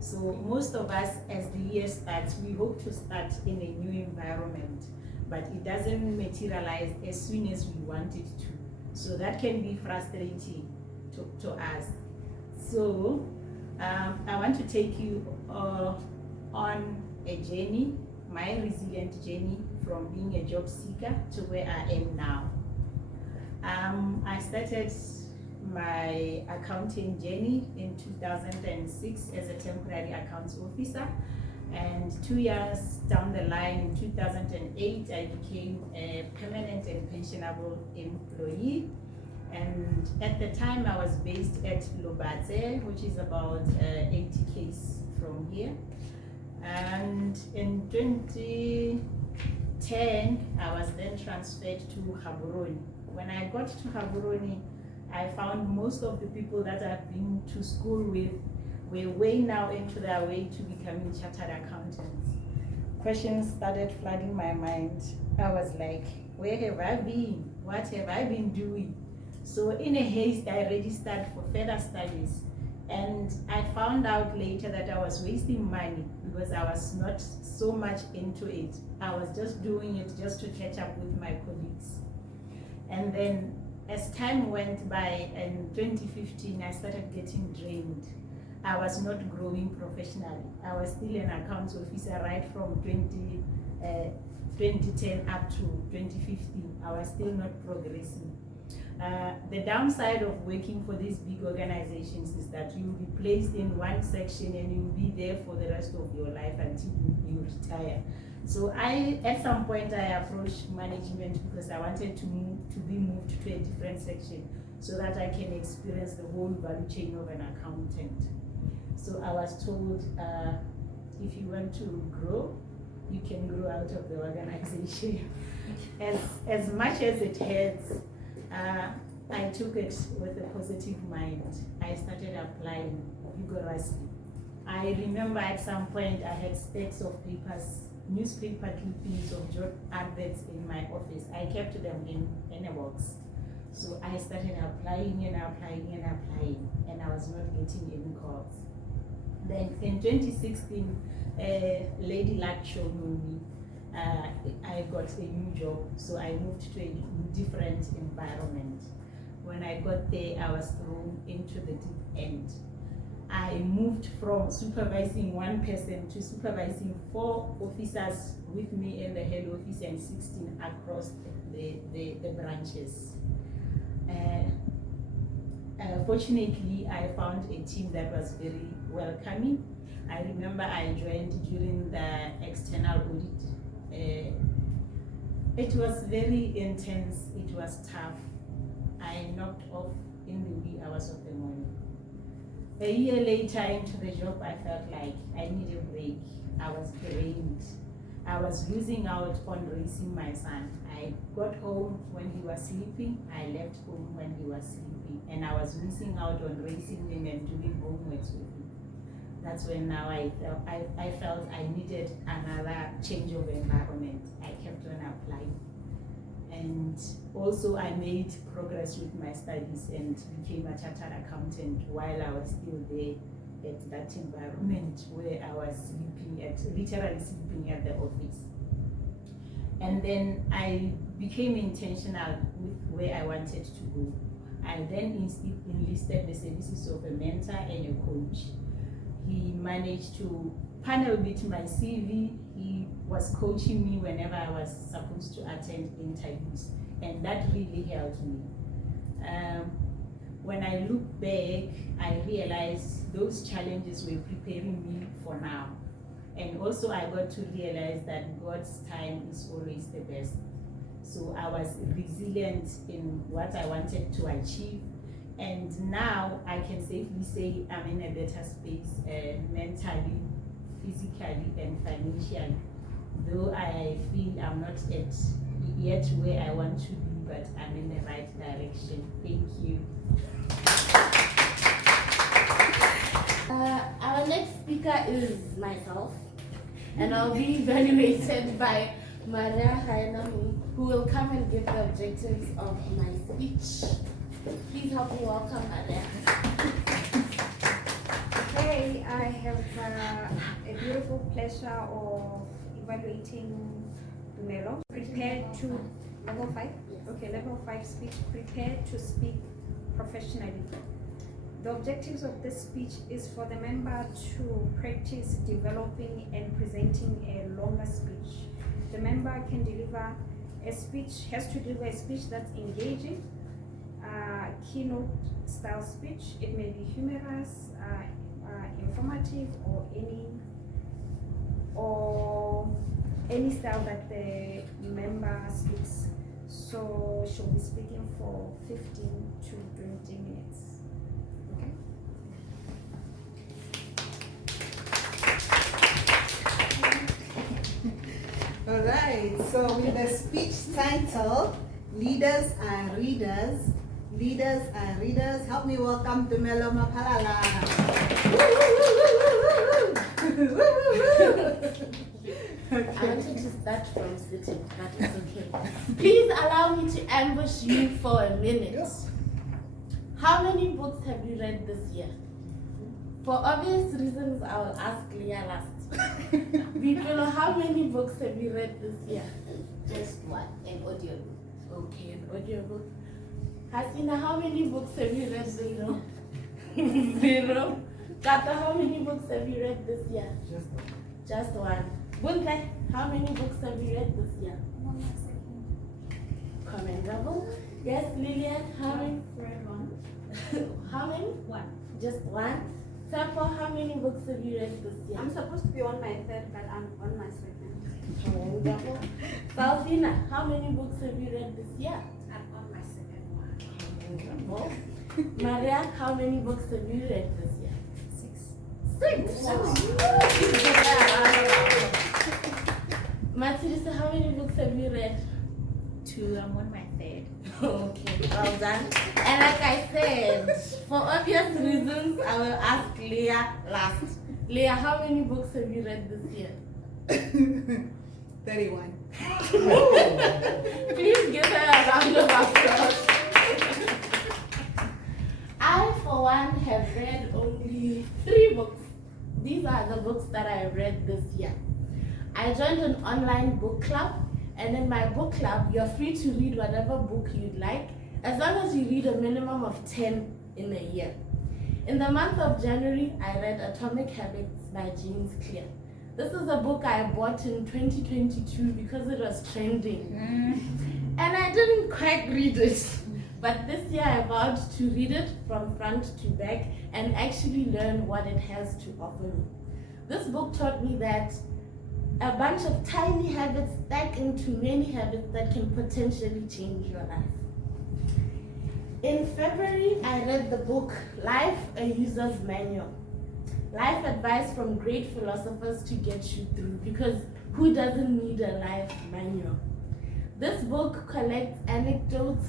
So most of us, as the year starts, we hope to start in a new environment, but it doesn't materialize as soon as we want it to. So that can be frustrating to us. So I want to take you on a journey, my resilient journey from being a job seeker to where I am now. I started my accounting journey in 2006 as a temporary accounts officer, and 2 years down the line in 2008 I became a permanent and pensionable employee, and at the time I was based at Lobatse, which is about 80 km from here. And in 2010 I was then transferred to Gaborone. When I got to Gaborone, I found most of the people that I've been to school with were way now into their way to becoming chartered accountants. Questions started flooding my mind. I was like, where have I been? What have I been doing? So in a haste, I registered for further studies. And I found out later that I was wasting money because I was not so much into it. I was just doing it just to catch up with my colleagues. And then as time went by, in 2015, I started getting drained. I was not growing professionally. I was still an accounts officer right from 2010 up to 2015. I was still not progressing. The downside of working for these big organizations is that you'll be placed in one section and you'll be there for the rest of your life until you retire. So at some point I approached management because I wanted to be moved to a different section so that I can experience the whole value chain of an accountant. So I was told, if you want to grow, you can grow out of the organization. As much as it hurts, I took it with a positive mind. I started applying vigorously. I remember at some point I had stacks of papers newspaper clippings of job adverts in my office. I kept them in a box. So I started applying and I was not getting any calls. Then in 2016, Lady Luck showed me I got a new job, so I moved to a different environment. When I got there, I was thrown into the deep end. I moved from supervising one person to supervising 4 officers with me in the head office and 16 across the branches. Fortunately, I found a team that was very welcoming. I remember I joined during the external audit. It was very intense, it was tough. I knocked off in the wee hours of the morning. A year later into the job, I felt like I need a break. I was drained. I was losing out on raising my son. I got home when he was sleeping. I left home when he was sleeping. And I was missing out on raising him and doing homeworks with him. That's when now I felt I needed another change of environment. I kept on applying. And also I made progress with my studies and became a chartered accountant while I was still there at that environment where I was literally sleeping at the office. And then I became intentional with where I wanted to go. I then enlisted the services of a mentor and a coach. He managed to panel beat my CV. He was coaching me whenever I was supposed to attend interviews, and that really helped me. When I look back, I realized those challenges were preparing me for now. And also I got to realize that God's time is always the best. So I was resilient in what I wanted to achieve. And now I can safely say I'm in a better space mentally, physically, and financially. Though I feel I'm not yet where I want to be, but I'm in the right direction. Thank you. Our next speaker is myself, and I'll be evaluated by Maria Hainamu, who will come and give the objectives of my speech. Please help me welcome Maria. Hey, I have a beautiful pleasure of evaluating Dumelo. Prepared to level 5? Okay, level 5 speech. Prepared to speak professionally. The objectives of this speech is for the member to practice developing and presenting a longer speech. The member can deliver a speech, has to deliver a speech that's engaging, keynote style speech. It may be humorous, informative, or any style that the member speaks. So she'll be speaking for 15 to 20 minutes. Okay. All right, so with the speech title, Leaders are Readers, Leaders are Readers, help me welcome Dumelo Mapalala. I wanted to start from sitting, but it's okay. Please allow me to ambush you for a minute. Yes. How many books have you read this year? For obvious reasons, I will ask Leah last. People, how many books have you read this year? Just one, an audiobook. Okay, an audiobook. Hasina, how many books have you read this year? Zero. Kata, how many books have you read this year? Just one. Bunke, how many books have you read this year? Commendable. Yes, Lillian, how many? Read one. How many? One. Just one. Sapo, how many books have you read this year? I'm supposed to be on my third, but I'm on my second. Commendable. Falfina, how many books have you read this year? I'm on my second one. Commendable. Maria, how many books have you read this year? 6. Matilisa, how many books have you read? 2, I'm on my 3rd. Okay, well done. And like I said, for obvious reasons, I will ask Leah last. Leah, how many books have you read this year? 31. Please give her a round of applause. I, for one, have read only 3 books. These are the books that I read this year. I joined an online book club, and in my book club, you're free to read whatever book you'd like, as long as you read a minimum of 10 in a year. In the month of January, I read Atomic Habits by James Clear. This is a book I bought in 2022 because it was trending. And I didn't quite read it. But this year I vowed to read it from front to back and actually learn what it has to offer me. This book taught me that a bunch of tiny habits stack into many habits that can potentially change your life. In February, I read the book Life, a User's Manual. Life advice from great philosophers to get you through, because who doesn't need a life manual? This book collects anecdotes,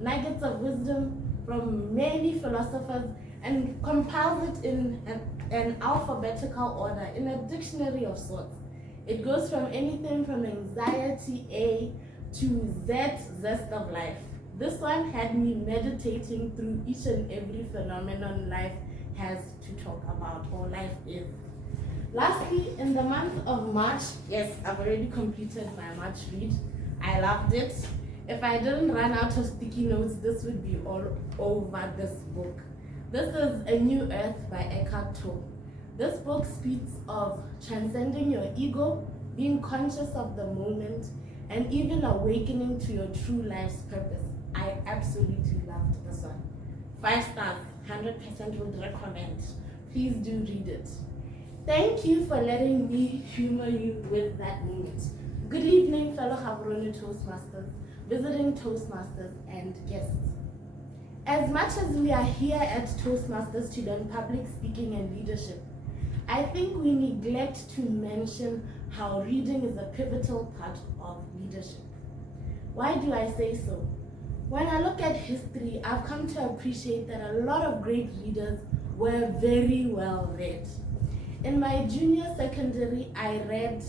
nuggets of wisdom from many philosophers and compiles it in an alphabetical order, in a dictionary of sorts. It goes from anything from anxiety A to Z, zest of life. This one had me meditating through each and every phenomenon life has to talk about, or life is. Lastly, in the month of March, yes, I've already completed my March read. I loved it. If I didn't run out of sticky notes, this would be all over this book. This is A New Earth by Eckhart Tolle. This book speaks of transcending your ego, being conscious of the moment, and even awakening to your true life's purpose. I absolutely loved this one. 5 stars, 100% would recommend. Please do read it. Thank you for letting me humor you with that moment. Good evening, fellow Toastmasters, visiting Toastmasters, and guests. As much as we are here at Toastmasters to learn public speaking and leadership, I think we neglect to mention how reading is a pivotal part of leadership. Why do I say so? When I look at history, I've come to appreciate that a lot of great leaders were very well read. In my junior secondary, I read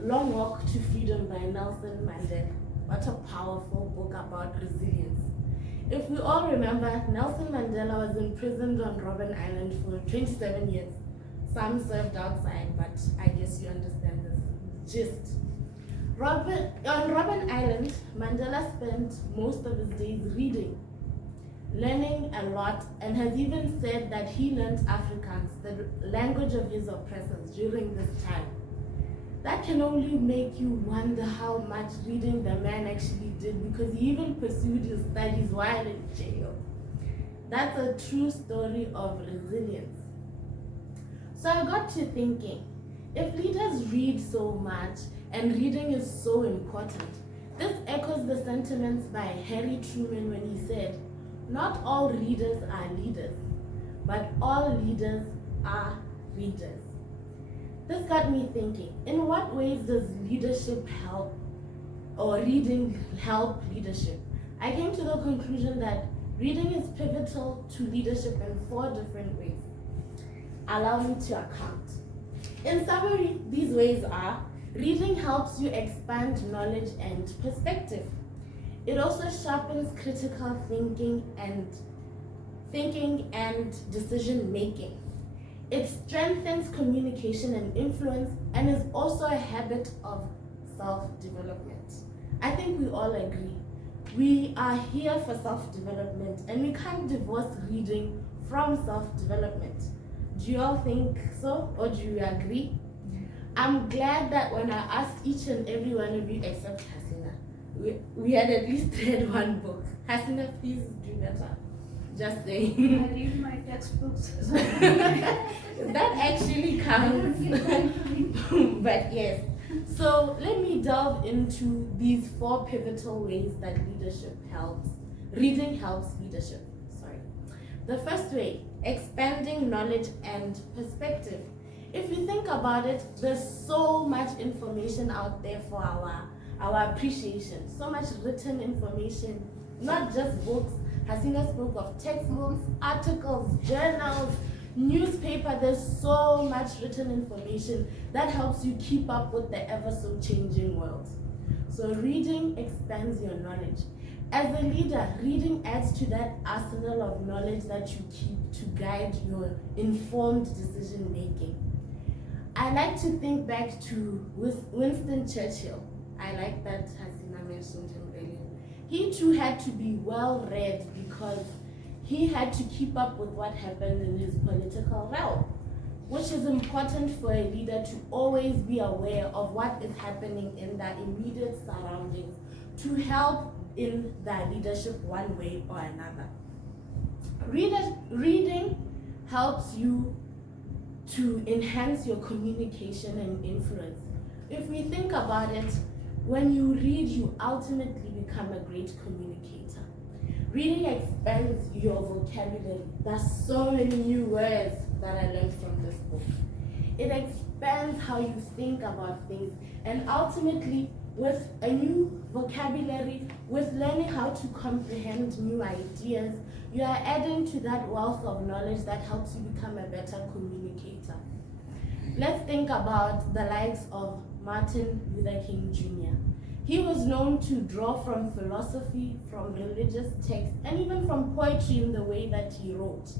Long Walk to Freedom by Nelson Mandela. What a powerful book about resilience. If we all remember, Nelson Mandela was imprisoned on Robben Island for 27 years. Some served outside, but I guess you understand this gist. On Robben Island, Mandela spent most of his days reading, learning a lot, and has even said that he learned Afrikaans, the language of his oppressors, during this time. That can only make you wonder how much reading the man actually did, because he even pursued his studies while in jail. That's a true story of resilience. So I got to thinking, if leaders read so much and reading is so important, this echoes the sentiments by Harry Truman when he said, "Not all readers are leaders, but all leaders are readers." This got me thinking, in what ways does leadership help, or reading help leadership? I came to the conclusion that reading is pivotal to leadership in 4 different ways. Allow me to account. In summary, these ways are: reading helps you expand knowledge and perspective. It also sharpens critical thinking and decision making. It strengthens communication and influence, and is also a habit of self-development. I think we all agree. We are here for self-development, and we can't divorce reading from self-development. Do you all think so, or do you agree? I'm glad that when I asked each and every one of you, except Hasina, we had at least read 1 book. Hasina, please do better. Just saying. I read my textbooks. That actually counts. But yes. So let me delve into these 4 pivotal ways that reading helps leadership. The first way, expanding knowledge and perspective. If you think about it, there's so much information out there for our appreciation. So much written information, not just books. Hasina spoke of textbooks, articles, journals, Newspaper, there's so much written information that helps you keep up with the ever so changing world. So reading expands your knowledge. As a leader, reading adds to that arsenal of knowledge that you keep to guide your informed decision making. I like to think back to Winston Churchill. I like that Hasina mentioned him earlier. He too had to be well read because he had to keep up with what happened in his political realm, which is important for a leader to always be aware of what is happening in their immediate surroundings to help in their leadership one way or another. Reading helps you to enhance your communication and influence. If we think about it, when you read, you ultimately become a great communicator. Reading expands your vocabulary. There's so many new words that I learned from this book. It expands how you think about things, and ultimately, with a new vocabulary, with learning how to comprehend new ideas, you are adding to that wealth of knowledge that helps you become a better communicator. Let's think about the likes of Martin Luther King Jr. He was known to draw from philosophy, from religious texts, and even from poetry in the way that he wrote.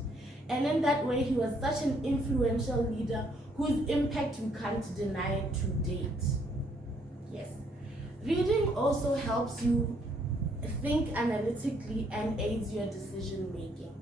And in that way, he was such an influential leader whose impact we can't deny to date. Yes. Reading also helps you think analytically and aids your decision making.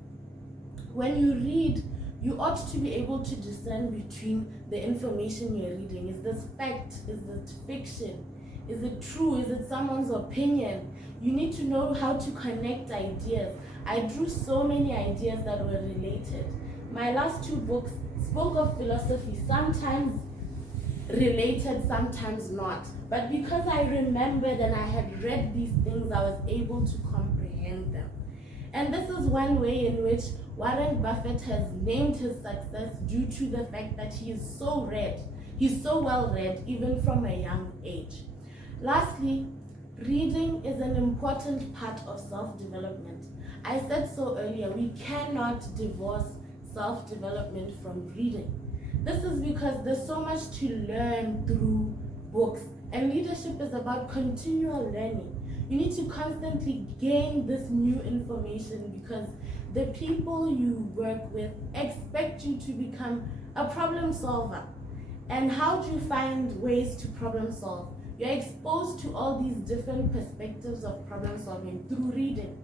When you read, you ought to be able to discern between the information you're reading. Is this fact? Is it fiction? Is it true? Is it someone's opinion? You need to know how to connect ideas. I drew so many ideas that were related. My last two books spoke of philosophy, sometimes related, sometimes not. But because I remembered and I had read these things, I was able to comprehend them. And this is one way in which Warren Buffett has named his success due to the fact that he is so read. He's so well read, even from a young age. Lastly, reading is an important part of self-development. I said so earlier, we cannot divorce self-development from reading. This is because there's so much to learn through books, and leadership is about continual learning. You need to constantly gain this new information because the people you work with expect you to become a problem solver. And how do you find ways to problem solve? You're exposed to all these different perspectives of problem solving through reading.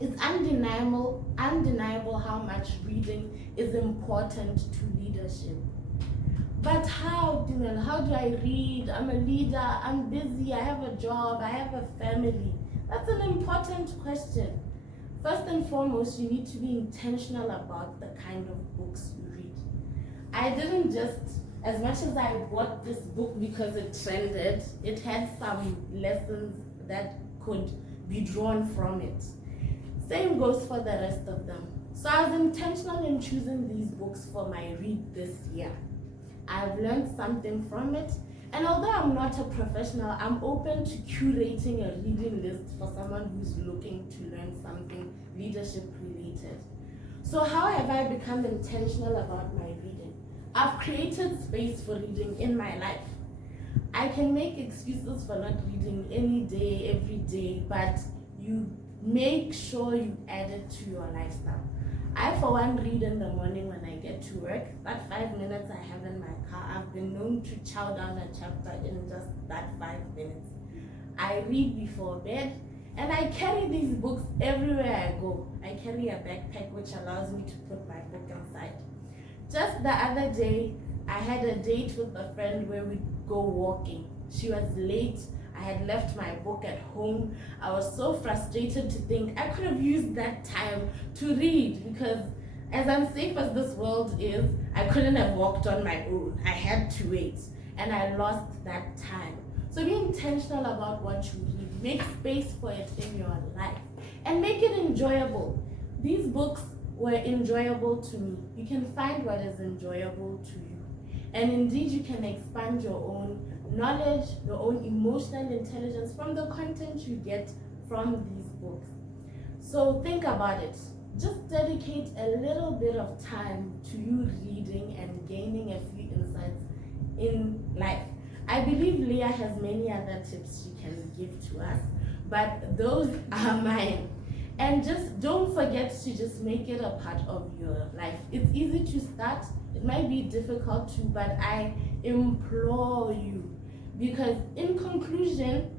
It's undeniable how much reading is important to leadership. But how do I read? I'm a leader, I'm busy, I have a job, I have a family. That's an important question. First and foremost, you need to be intentional about the kind of books you read. I didn't just, as much as I bought this book because it trended, it had some lessons that could be drawn from it. Same goes for the rest of them. So I was intentional in choosing these books for my read this year. I've learned something from it, and although I'm not a professional, I'm open to curating a reading list for someone who's looking to learn something leadership related. So how have I become intentional about my reading? I've created space for reading in my life. I can make excuses for not reading any day, every day, but you make sure you add it to your lifestyle. I, for one, read in the morning when I get to work. That 5 minutes I have in my car, I've been known to chow down a chapter in just that 5 minutes. I read before bed, and I carry these books everywhere I go. I carry a backpack which allows me to put my book inside. Just the other day, I had a date with a friend where we'd go walking. She was late. I had left my book at home. I was so frustrated to think I could have used that time to read because as unsafe as this world is, I couldn't have walked on my own. I had to wait and I lost that time. So be intentional about what you read. Make space for it in your life and make it enjoyable. These books were enjoyable to me. You can find what is enjoyable to you. And indeed, you can expand your own knowledge, your own emotional intelligence from the content you get from these books. So think about it. just dedicate a little bit of time to you reading and gaining a few insights in life. I believe Leah has many other tips she can give to us, but those are mine. And just don't forget to just make it a part of your life. It's easy to start, it might be difficult to, but I implore you, because in conclusion,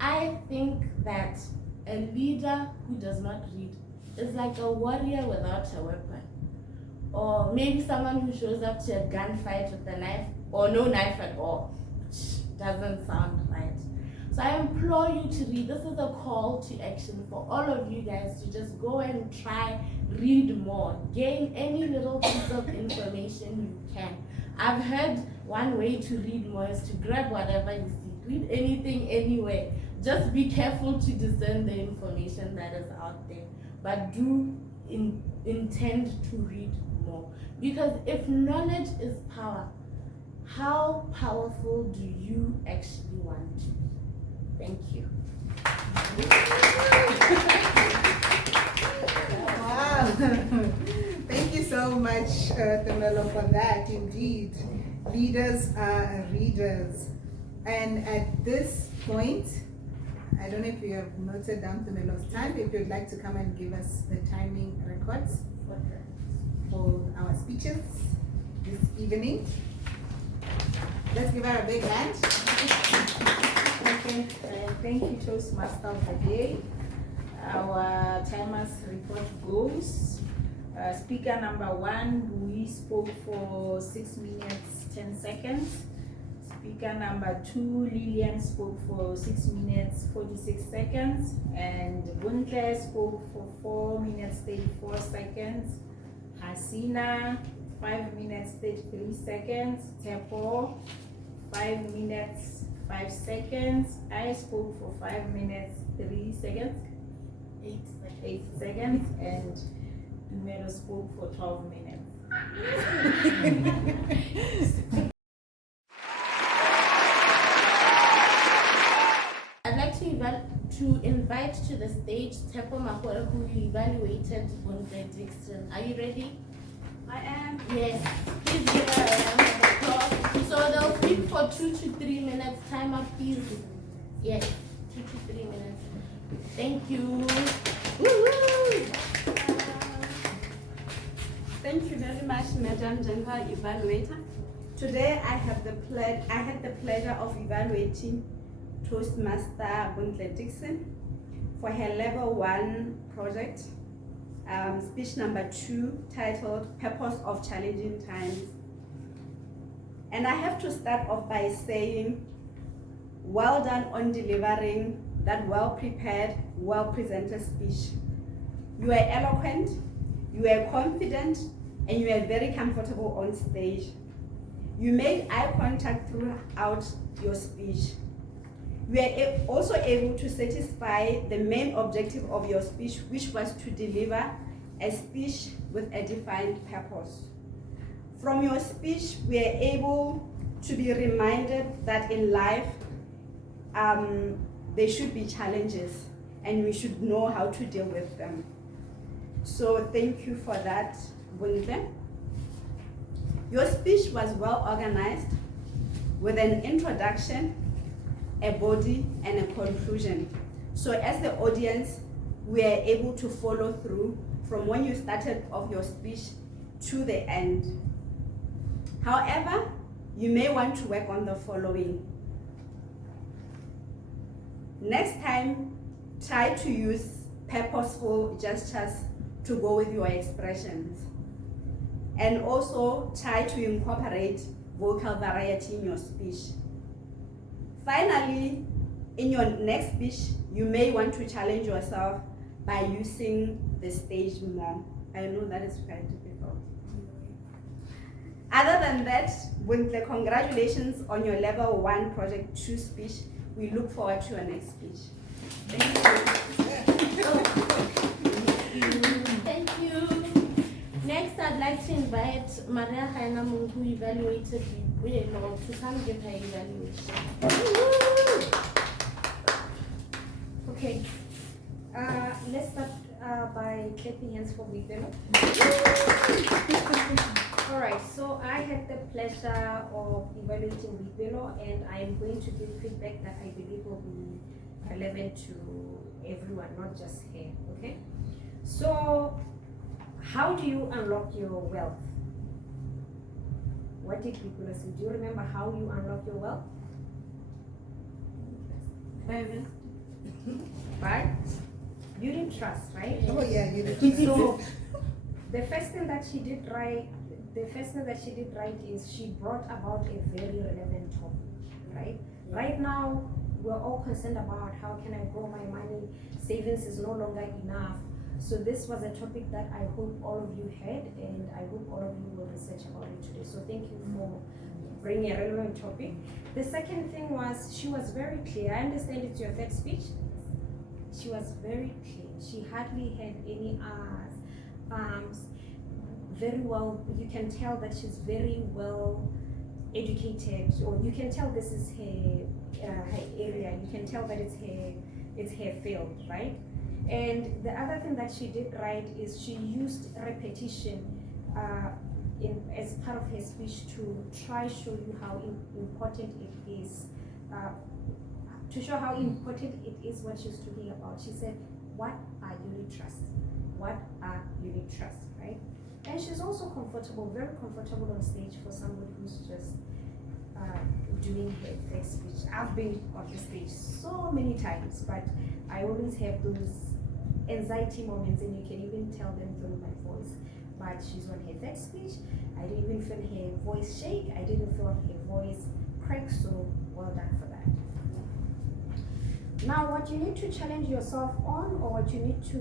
I think that a leader who does not read is like a warrior without a weapon. Or maybe someone who shows up to a gunfight with a knife or no knife at all. Doesn't sound right. So I implore you to read. This is a call to action for all of you guys to just go and try, read more, gain any little piece of information you can. I've heard one way to read more is to grab whatever you see. Read anything anywhere. Just be careful to discern the information that is out there. But do intend to read more. Because if knowledge is power, how powerful do you actually want to be? Thank you. Wow. Thank you so much, Tamelo, for that. Indeed, leaders are readers. And at this point, I don't know if you have noted down Tamelo's time. If you'd like to come and give us the timing records for our speeches this evening. Let's give her a big hand. Okay, thank you, Toastmaster of the day. Our timers report goes. Speaker number 1, we spoke for 6 minutes, 10 seconds. Speaker number 2, Lillian, spoke for 6 minutes, 46 seconds. And Buntle spoke for 4 minutes, 34 seconds. Hasina, 5 minutes, 33 seconds. Tepo, 5 minutes, 5 seconds. I spoke for 5 minutes, 3 seconds. 8 seconds. And Dumelo spoke for 12 minutes. I'd like to invite to the stage Tepo Mahora, who evaluated Bonte Dixon. Are you ready? I am. Yes. Please give her a round of applause. So they'll speak for 2 to 3 minutes. Time up, please. Yes, 2 to 3 minutes. Thank you. Woo-hoo! Thank you very much, Madam General Evaluator. Today I had the pleasure of evaluating Toastmaster Buntle Dixon for her level 1 project, speech number 2, titled Purpose of Challenging Times. And I have to start off by saying, well done on delivering that well-prepared, well-presented speech. You are eloquent, you are confident, and you are very comfortable on stage. You made eye contact throughout your speech. You are also able to satisfy the main objective of your speech, which was to deliver a speech with a defined purpose. From your speech, we are able to be reminded that in life, there should be challenges, and we should know how to deal with them. So thank you for that, Buntle. Your speech was well organized with an introduction, a body, and a conclusion. So as the audience, we are able to follow through from when you started off your speech to the end. However, you may want to work on the following. Next time, try to use purposeful gestures to go with your expressions. And also try to incorporate vocal variety in your speech. Finally, in your next speech, you may want to challenge yourself by using the stage more. I know that is quite difficult. Other than that, with the congratulations on your level 1 project 2 speech, we look forward to your next speech. Thank you. Thank you. Next, I'd like to invite Maria Haina Mung, who evaluated Lord, to come give her evaluation. Okay. Let's start by clapping hands for Wibelo. Alright, so I had the pleasure of evaluating Wibelo, and I am going to give feedback that I believe will be relevant to everyone, not just her, okay? So, how do you unlock your wealth? What did Wibelo say? Do you remember how you unlock your wealth? By building trust, right? Oh yeah, you did. So the first thing that she did right is she brought about a very relevant topic, right? Right now we're all concerned about how can I grow my money, savings is no longer enough. So this was a topic that I hope all of you had, and I hope all of you will research about it today. So thank you for bringing a relevant topic. The second thing was she was very clear. I understand it's your third speech. She was very clear. She hardly had any very well, you can tell that she's very well educated, or you can tell this is her area. You can tell that it's her field, right? And the other thing that she did right is she used repetition as part of her speech to try show you how important it is, to show how important it is what she's talking about. She said, what are unit trusts? What are unit trusts, right? And she's also comfortable, very comfortable on stage for somebody who's just doing her first speech. I've been on the stage so many times, but I always have those anxiety moments, and you can even tell them through my voice. But she's on her third speech. I didn't even feel her voice shake. I didn't feel her voice crack, so well done for that. Now, what you need to challenge yourself on, or what you need to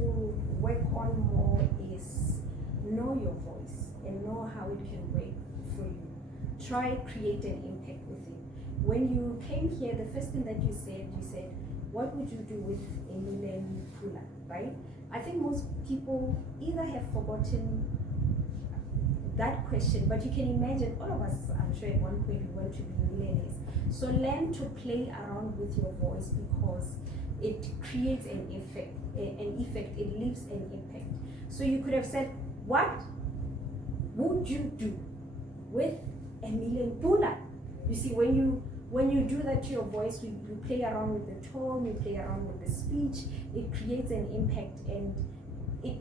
work on more, is know your voice and know how it can work for you. Try create an impact with it. When you came here, the first thing that you said, what would you do with a million pula, right? I think most people either have forgotten that question, but you can imagine all of us, I'm sure at one point we want to be millionaires. So learn to play around with your voice, because it creates an effect, it leaves an impact. So you could have said, what would you do with a million pula? You see, when you do that to your voice, you play around with the tone, you play around with the speech, it creates an impact, and it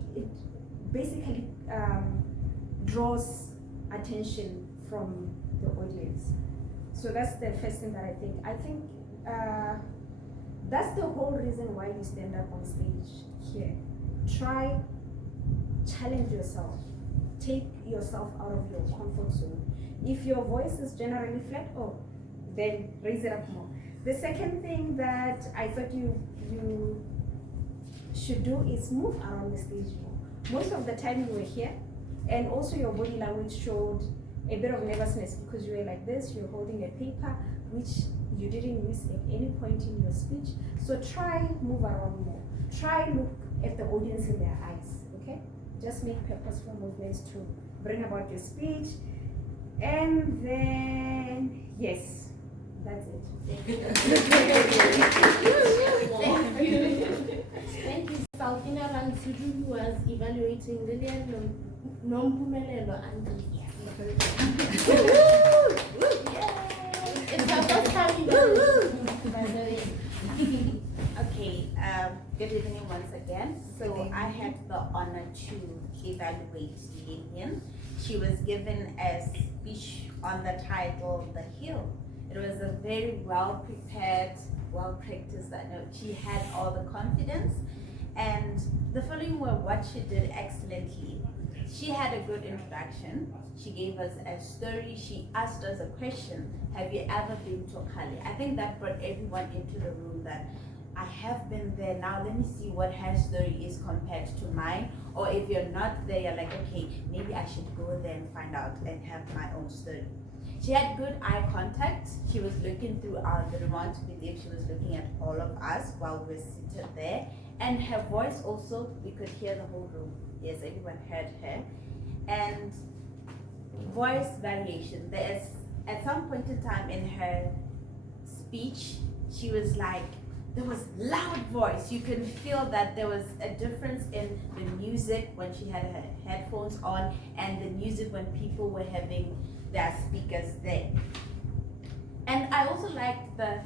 basically draws attention from the audience. So that's the first thing that I think. I think that's the whole reason why you stand up on stage here. Try, challenge yourself. Take yourself out of your comfort zone. If your voice is generally flat, then raise it up more. The second thing that I thought you should do is move around the stage more. Most of the time you were here, and also your body language showed a bit of nervousness, because you were like this, you're holding a paper, which you didn't use at any point in your speech. So try move around more. Try look at the audience in their eyes, okay? Just make purposeful movements to bring about your speech. And then, yes, that's it. Thank you, Salfina Ransudu, who was evaluating Lillian Nompumelelo and It's her first time by the way. Okay, good evening once again. So I had the honor to evaluate Lillian. She was given a speech on the title, The Hill. It was a very well prepared, well practiced. I know she had all the confidence, and the following were what she did excellently. She had a good introduction. She gave us a story. She asked us a question. Have you ever been to Kali? I think that brought everyone into the room that I have been there. Now let me see what her story is compared to mine. Or if you're not there, you're like, okay, maybe I should go there and find out and have my own story. She had good eye contact. She was looking throughout the room. I want to believe she was looking at all of us while we're seated there. And her voice also, we could hear the whole room. Yes, everyone heard her. And voice variation. There's at some point in time in her speech, she was like, there was loud voice. You can feel that there was a difference in the music when she had her headphones on and the music when people were having their speakers there. And I also liked the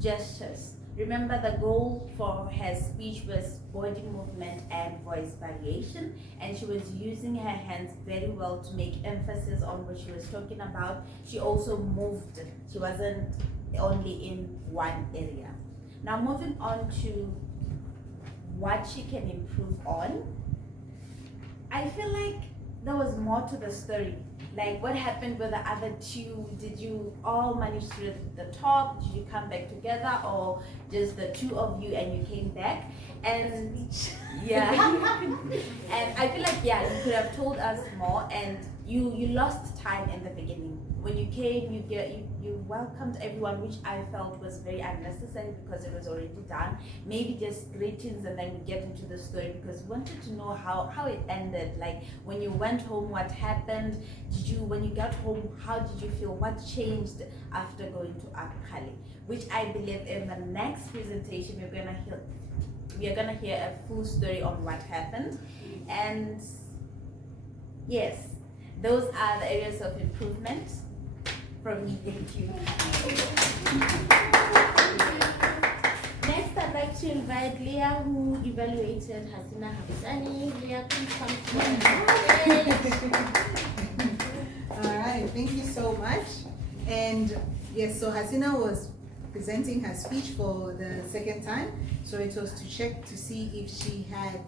gestures. Remember, the goal for her speech was body movement and voice variation, and she was using her hands very well to make emphasis on what she was talking about. She also moved. She wasn't only in one area. Now, moving on to what she can improve on, I feel like there was more to the story. Like, what happened with the other two? Did you all manage to the top? Did you come back together, or just the two of you and you came back? And yeah, and I feel like, yeah, you could have told us more, and you lost time in the beginning. When you came, you welcomed everyone, which I felt was very unnecessary because it was already done. Maybe just greetings and then we get into the story, because we wanted to know how it ended. Like, when you went home, what happened? When you got home, how did you feel? What changed after going to Akali? Which I believe in the next presentation we are gonna hear a full story on what happened. And yes, those are the areas of improvement from me. Thank you. Next, I'd like to invite Leah, who evaluated Hasina Hamzani. Leah, please come to the stage. All right, thank you so much. And yes, so Hasina was presenting her speech for the second time. So it was to check to see if she had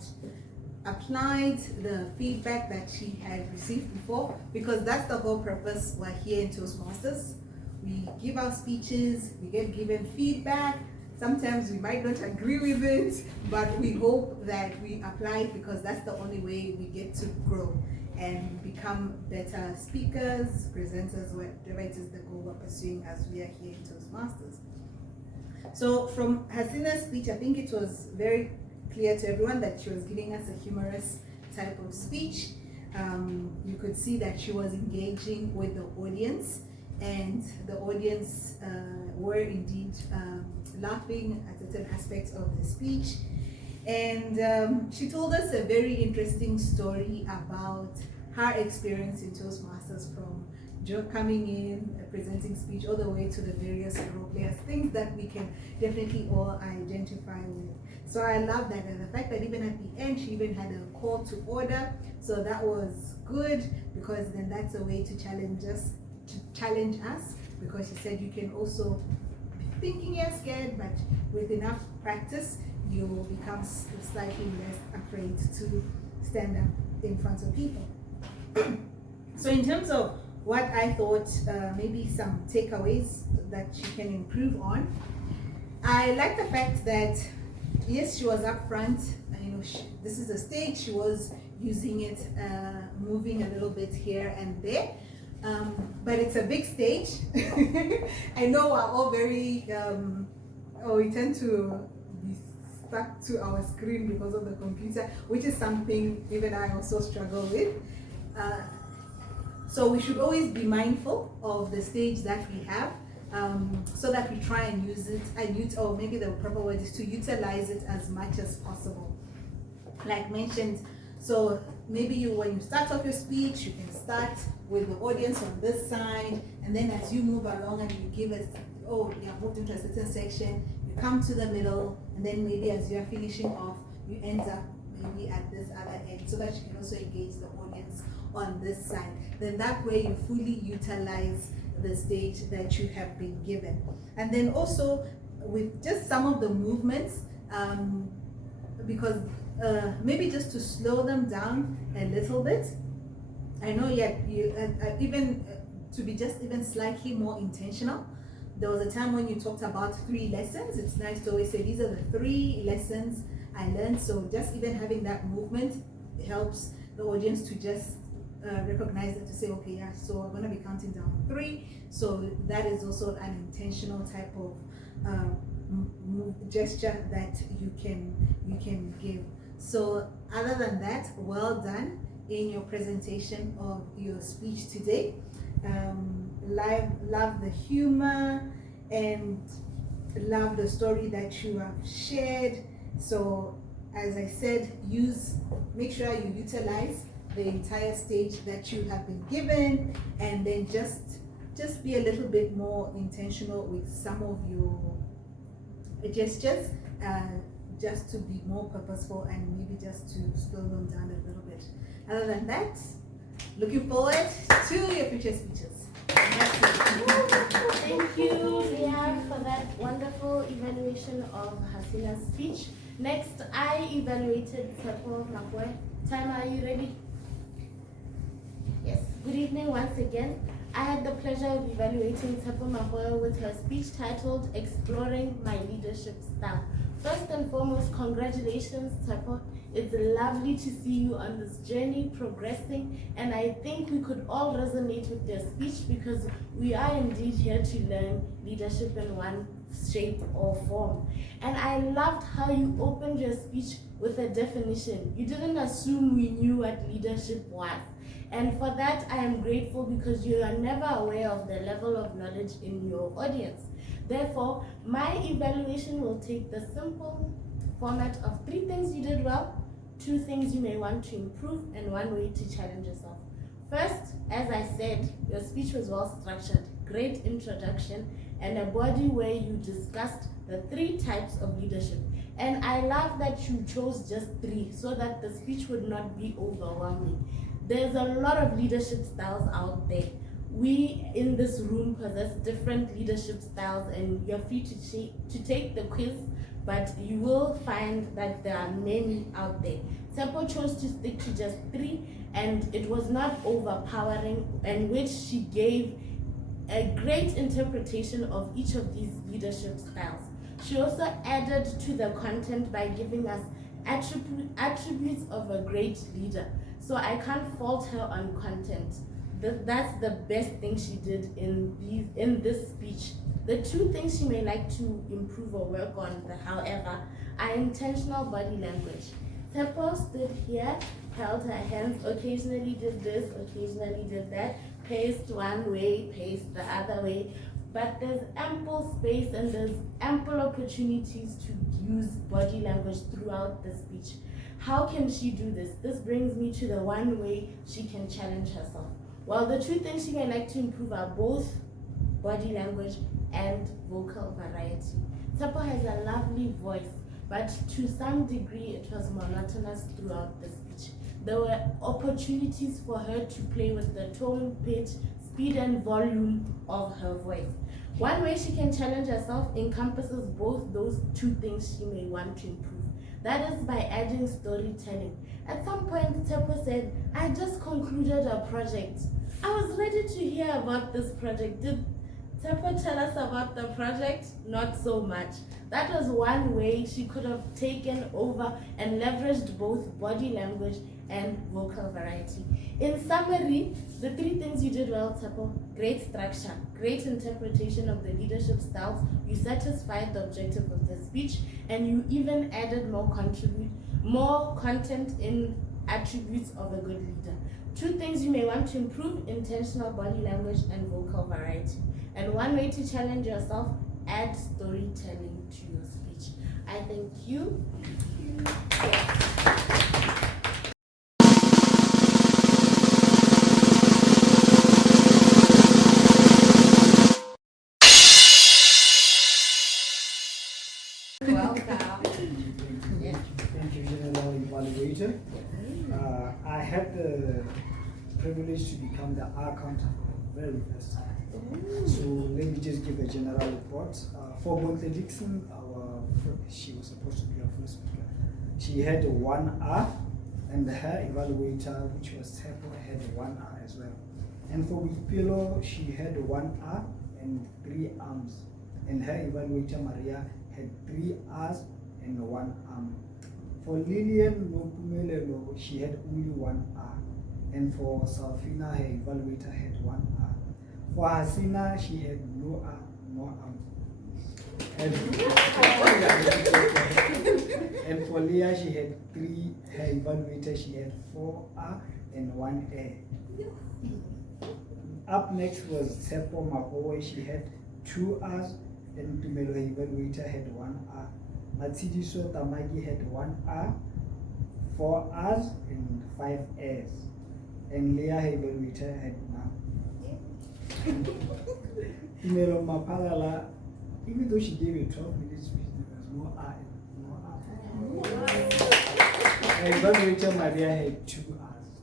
applied the feedback that she had received before, because that's the whole purpose. We're here in Toastmasters. We give our speeches, we get given feedback. Sometimes we might not agree with it, but we hope that we apply it, because that's the only way we get to grow and become better speakers, presenters, whatever it is the goal we're pursuing as we are here in Toastmasters. So from Hasina's speech, I think it was very clear to everyone that she was giving us a humorous type of speech. You could see that she was engaging with the audience, and the audience were indeed laughing at certain aspects of the speech. And she told us a very interesting story about her experience in Toastmasters, from coming in, presenting speech, all the way to the various role players, things that we can definitely all identify with. So I love that, and the fact that even at the end she even had a call to order. So that was good, because then that's a way to challenge us, because she said you can also be thinking you're scared, but with enough practice you will become slightly less afraid to stand up in front of people. So in terms of what I thought, maybe some takeaways that she can improve on, I like the fact that yes, she was up front. You know, this is a stage. She was using it, moving a little bit here and there, but it's a big stage. I know we're all very, we tend to be stuck to our screen because of the computer, which is something even I also struggle with. So we should always be mindful of the stage that we have, so that we try and use it, or maybe the proper word is to utilize it as much as possible. Like mentioned, so maybe when you start off your speech, you can start with the audience on this side, and then as you move along and you give it, moved into a certain section, you come to the middle, and then maybe as you're finishing off, you end up maybe at this other end, so that you can also engage the audience on this side. Then that way you fully utilize the stage that you have been given. And then also with just some of the movements, because maybe just to slow them down a little bit. I know you even to be just even slightly more intentional. There was a time when you talked about 3 lessons. It's nice to always say these are the 3 lessons I learned. So just even having that movement helps the audience to just recognize it, to say, okay, yeah, so I'm going to be counting down 3. So that is also an intentional type of gesture that you can give. So other than that, well done in your presentation of your speech today. Love the humor, and love the story that you have shared. So as I said, make sure you utilize the entire stage that you have been given, and then just be a little bit more intentional with some of your gestures, just to be more purposeful and maybe just to slow them down a little bit. Other than that, looking forward to your future speeches. Thank you, Leah, for that wonderful evaluation of Hasina's speech. Next, I evaluated Tsepo Makwe. Time, are you ready? Yes. Good evening once again. I had the pleasure of evaluating Tsepo Makwe with her speech titled Exploring My Leadership Style. First and foremost, congratulations, Tsepo. It's lovely to see you on this journey, progressing, and I think we could all resonate with your speech because we are indeed here to learn leadership in one shape or form. And I loved how you opened your speech with a definition. You didn't assume we knew what leadership was. And for that, I am grateful because you are never aware of the level of knowledge in your audience. Therefore, my evaluation will take the simple format of 3 things you did well, 2 things you may want to improve, and 1 way to challenge yourself. First, as I said, your speech was well structured, great introduction, and a body where you discussed the 3 types of leadership. And I love that you chose just 3 so that the speech would not be overwhelming. There's a lot of leadership styles out there. We in this room possess different leadership styles, and you're free to take the quiz, but you will find that there are many out there. Tsepo chose to stick to just 3, and it was not overpowering, and which she gave a great interpretation of each of these leadership styles. She also added to the content by giving us attributes of a great leader. So I can't fault her on content. That's the best thing she did in this speech. The 2 things she may like to improve or work on, however, are intentional body language. Tsepo stood here, held her hands, occasionally did this, occasionally did that, paced one way, paced the other way, but there's ample space and there's ample opportunities to use body language throughout the speech. How can she do this? This brings me to the 1 way she can challenge herself. Well, the 2 things she may like to improve are both body language and vocal variety. Tsepo has a lovely voice, but to some degree it was monotonous throughout the speech. There were opportunities for her to play with the tone, pitch, speed and volume of her voice. 1 way she can challenge herself encompasses both those 2 things she may want to improve. That is by adding storytelling. At some point, Tsepo said, I just concluded a project. I was ready to hear about this project. Did Tsepo tell us about the project? Not so much. That was 1 way she could have taken over and leveraged both body language and vocal variety. In summary, the 3 things you did well, Tsepo: great structure, great interpretation of the leadership styles, you satisfied the objective of the speech, and you even added more content in attributes of a good leader. 2 things you may want to improve: intentional body language and vocal variety. And 1 way to challenge yourself: add storytelling to your speech. I thank you. Thank you, General Evaluator. I had the privilege to become the accountant for the very first time. So let me just give a general report. For Bonte Dixon, she was supposed to be our first speaker. She had 1 R, and her evaluator, which was Tsepo, had 1 R as well. And for Wipilo, she had 1 R and 3 arms. And her evaluator, Maria, had 3 R's and 1 arm. For Lillian Nopumelelo, she had only 1 R. And for Salfina, her evaluator had 1 R. For Hasina, she had no R, no arm. And for Leah, she had 3, her evaluator, she had 4 R and 1 A. Up next was Tsepo Makowe, she had 2 R's and Tumelo evaluator had 1 hour. Matsidiso Tamagi had 1 hour, 4 hours, and 5 hours. And Leah evaluator had none. Tumelo Mapalala, even though she gave a 12 minutes speech, there was more hour and more hour. And evaluator Maria had 2 hours.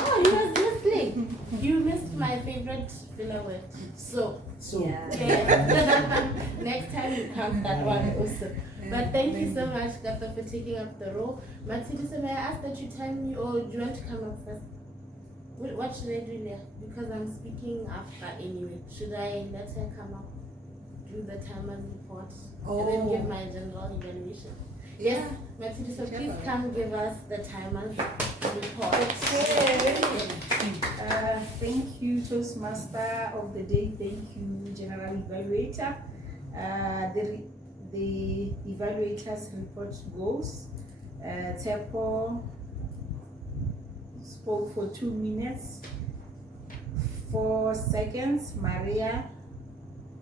Oh, you was listening. You missed my favorite filler word. So. Yeah. Yeah. Next time you count that one also. But thank you so much, Gata, for taking up the role. Matsidi, may I ask that you tell me, or do you want to come up first? What should I do there? Because I'm speaking after anyway. Should I let her come up, do the timer's report, and then give my general evaluation? Yes, Matsidi, so please come give us the timer's report. Thank you, Toastmaster of the day. Thank you, General Evaluator. The evaluator's report goes. Tepo spoke for 2 minutes, 4 seconds. Maria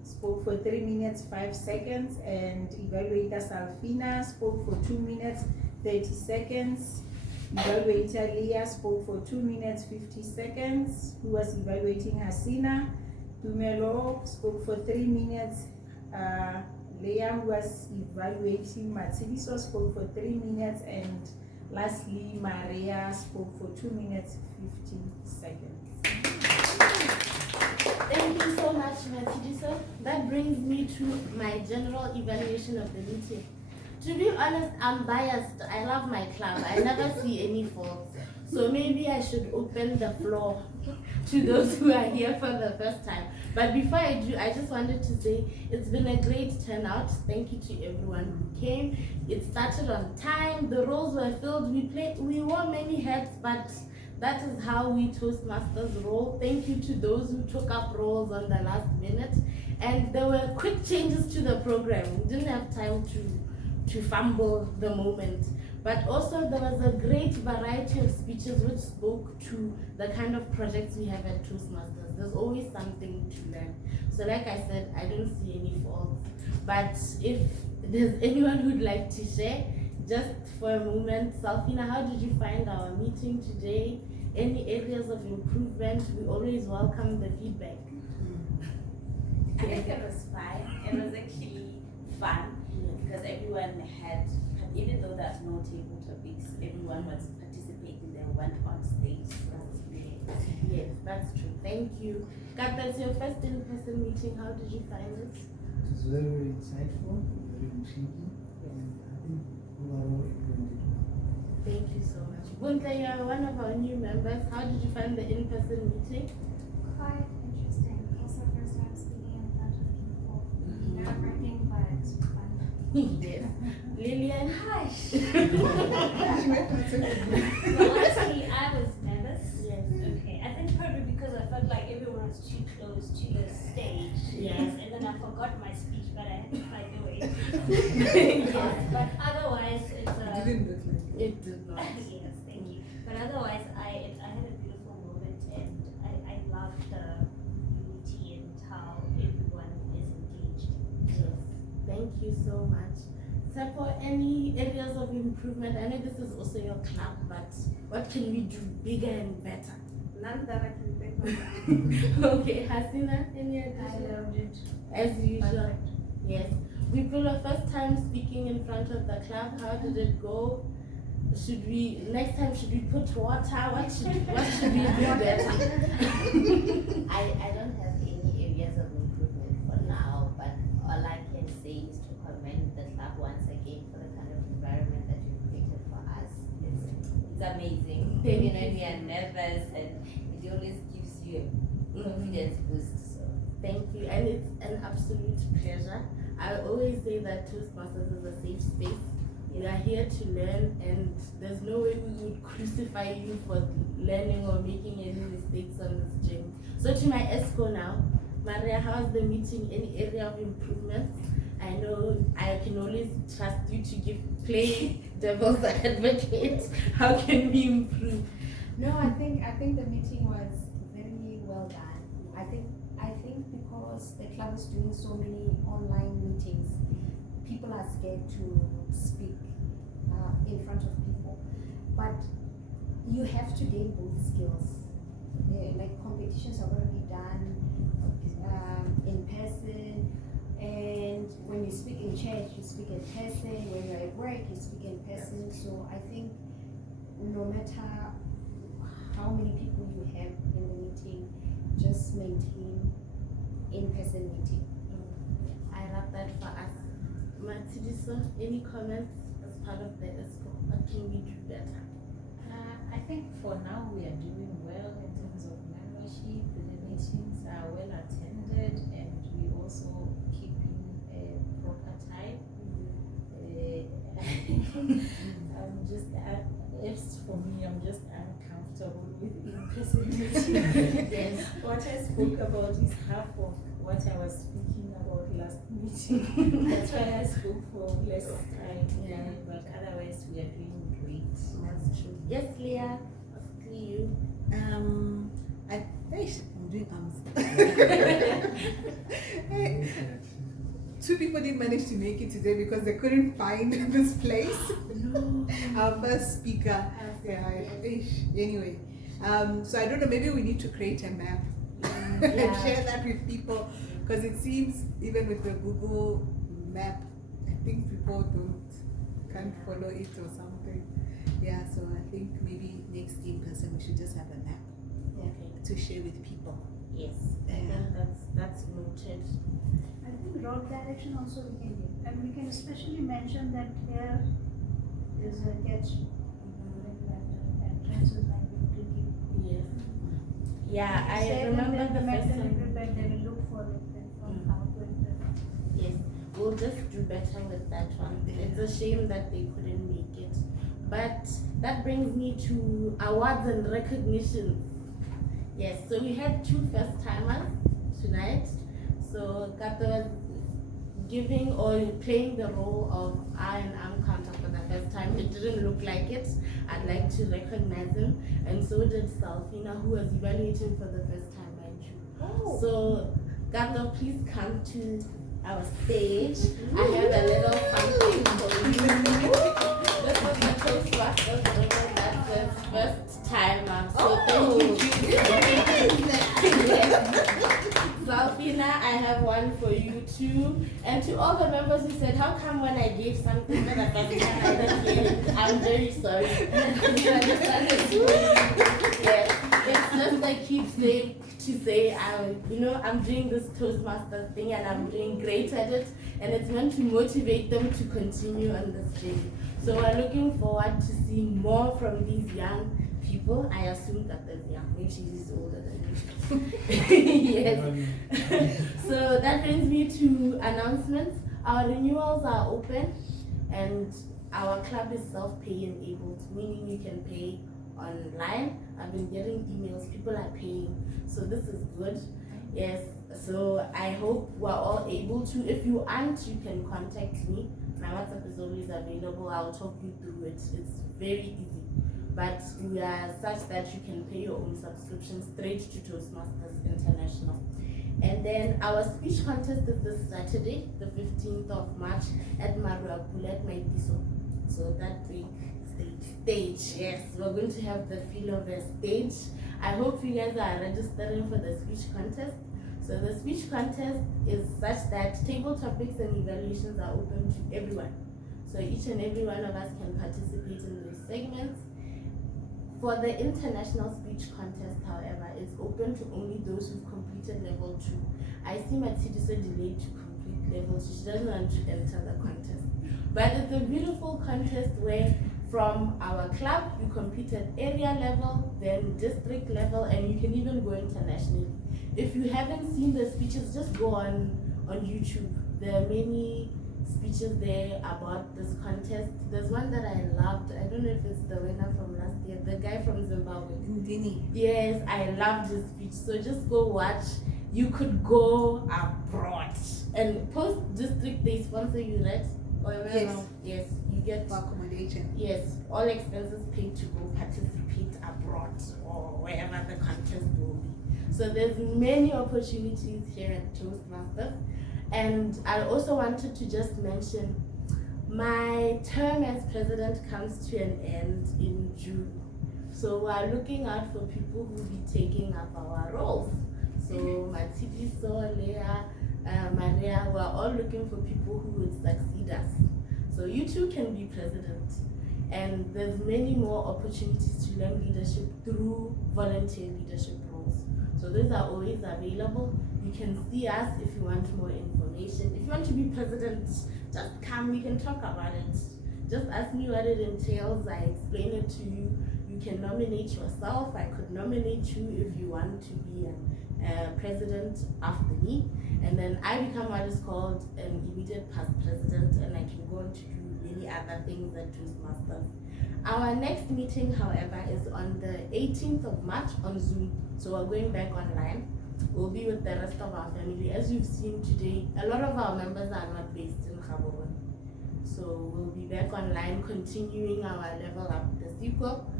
spoke for 3 minutes, 5 seconds. And evaluator Salfina spoke for 2 minutes, 30 seconds. Evaluator Leah spoke for 2 minutes, 50 seconds. Who was evaluating Hasina? Tumelo spoke for 3 minutes. Leah, who was evaluating Matsidiso, spoke for 3 minutes. And lastly, Maria spoke for 2 minutes, 50 seconds. Thank you so much, Matsidiso. That brings me to my general evaluation of the meeting. To be honest, I'm biased. I love my club. I never see any faults. So maybe I should open the floor to those who are here for the first time. But before I do, I just wanted to say it's been a great turnout. Thank you to everyone who came. It started on time. The roles were filled. We wore many hats, but that is how we Toastmasters roll. Thank you to those who took up roles on the last minute. And there were quick changes to the program. We didn't have time to fumble the moment. But also there was a great variety of speeches which spoke to the kind of projects we have at Toastmasters. There's always something to learn. So like I said, I don't see any faults. But if there's anyone who'd like to share, just for a moment, Salfina, how did you find our meeting today? Any areas of improvement? We always welcome the feedback. I think it was fine. It was actually fun because everyone had, even though there's no table topics, everyone was participating. They went on stage. So yes, that's true. Thank you. Kat, that's your first in-person meeting. How did you find it? It was very, very insightful, very intriguing, and I think overall everyone did well. Thank you so much. Bunta, you are one of our new members. How did you find the in-person meeting? Quite interesting. Also, first time speaking in front of people. Nerve-wracking, but fun. Yes. Lillian? Hi. Honestly, I was nervous. Yes. Okay, I think probably because I felt like everyone was too close to the stage. Yes. And then I forgot my speech, but I had to find a way. Yes. But otherwise, it's a. Didn't look like it. It did not. Yes, thank you. But otherwise, I had a beautiful moment, and I loved the unity and how everyone is engaged. Yes. Thank you so much. Sepo, any areas of improvement? I know this is also your club, but what can we do bigger and better? None that I can think of. Okay, Hasina, any addition? I loved it. As usual. Yes. We feel the first time speaking in front of the club. How did it go? Next time should we put water? What should we do better? I don't have any areas of improvement for now, but all I can say is to commend the club once again for the kind of environment that you've created for us. It's amazing. Thank Even you. when we are nervous, and it always gives you a confidence boost. So Thank you, and it's an absolute pleasure. I always say that Toastmasters is a safe space. We are here to learn, and there's no way we would crucify you for learning or making any mistakes on this journey. So to my ESCO now, Maria, how's the meeting? Any area of improvement? I know I can always trust you to play devil's advocate. How can we improve? No, I think the meeting was very well done. I think because the club is doing so many online meetings, people are scared to speak in front of people. But you have to gain both skills. Like competitions are going to be done in person, and when you speak in church, you speak in person. When you're at work, you speak in person. So I think no matter how many people you have in the meeting, just maintain in-person meeting. I love that for us. Matidisa, any comments as part of the ESCO? What can we do better? I think for now we are doing well in terms of membership. The meetings are well attended, and we also keeping a proper time. I'm just, if for me, I'm just uncomfortable with in-person meetings. Yes. What I spoke about is half of what I was speaking about last meeting. That's why I spoke for less time. Yeah. But otherwise, we are doing great. That's true. Yes, Leah, after you. I'm doing Two people didn't manage to make it today because they couldn't find this place. Our first speaker. Anyway, so I don't know, maybe we need to create a map and share that with people, because it seems even with the Google map, I think people can't follow it or something. Yeah, so I think maybe next in person we should just have a map to share with people. Yes, I think that's noted. I think road direction also we can give, and we can especially mention that there is a catch, like that entrances might be tricky. Yes. Yeah, I Say remember that the they first met time. them, they will look for it from how to enter. Yes, we'll just do better with that one. It's a shame that they couldn't make it. But that brings me to awards and recognitions. Yes, so we had 2 first-timers tonight. So Gato was giving or playing the role of I'm counter for the first time. It didn't look like it. I'd like to recognize him. And so did Salfina, who was evaluating for the first time, mind you. So Gato, please come to our stage. I have a little something for you. This was the Toastmasters that's the first timer. So thank you. Salfina, I have one for you too. And to all the members who said, how come when I gave something for the first time I didn't get it? I'm very sorry. You understand it? Yes. It's just I keep saying to say, I'm doing this Toastmasters thing and I'm doing great at it. And it's meant to motivate them to continue on this journey. So we're looking forward to seeing more from these young people. I assume that they're young. Maybe she's older than me. Yes. So that brings me to announcements. Our renewals are open and our club is self-pay enabled, meaning you can pay online. I've been getting emails, people are paying. So this is good. Yes. So I hope we're all able to. If you aren't, you can contact me. My WhatsApp is always available. I'll talk you through it. It's very easy. But we are such that you can pay your own subscription straight to Toastmasters International. And then our speech contest is this Saturday, the 15th of March at Maruapula at Maitiso. So that big stage, yes, we're going to have the feel of a stage. I hope you guys are registering for the speech contest. So the speech contest is such that table topics and evaluations are open to everyone. So each and every one of us can participate in those segments. For the international speech contest, however, it's open to only those who've completed level 2. I see Matsidi so delayed to complete level 2. She doesn't want to enter the contest. But it's a beautiful contest where from our club, you compete at area level, then district level, and you can even go internationally. If you haven't seen the speeches, just go on YouTube. There are many speeches there about this contest. There's one that I loved. I don't know if it's the winner from last year, the guy from Zimbabwe. Ndini. Yes, I loved his speech. So just go watch. You could go abroad. And post-district, they sponsor you, right? Yes. Yes, you get For accommodation. Yes, all expenses paid to go participate abroad or wherever the contest will be. So there's many opportunities here at Toastmasters. And I also wanted to just mention my term as president comes to an end in June. So we're looking out for people who will be taking up our roles. So Matibiso, Leah, Maria, we're all looking for people who would succeed us. So you too can be president. And there's many more opportunities to learn leadership through volunteer leadership roles. So those are always available. You can see us if you want more information. If you want to be president, just come, we can talk about it. Just ask me what it entails, I explain it to you. You can nominate yourself. I could nominate you if you want to be a president after me. And then I become what is called an immediate past president, and I can go on to do many other things at Toastmasters. Our next meeting, however, is on the 18th of March on Zoom. So we're going back online. We'll be with the rest of our family. As you've seen today, a lot of our members are not based in Gaborone. So we'll be back online, continuing our level up the sequel,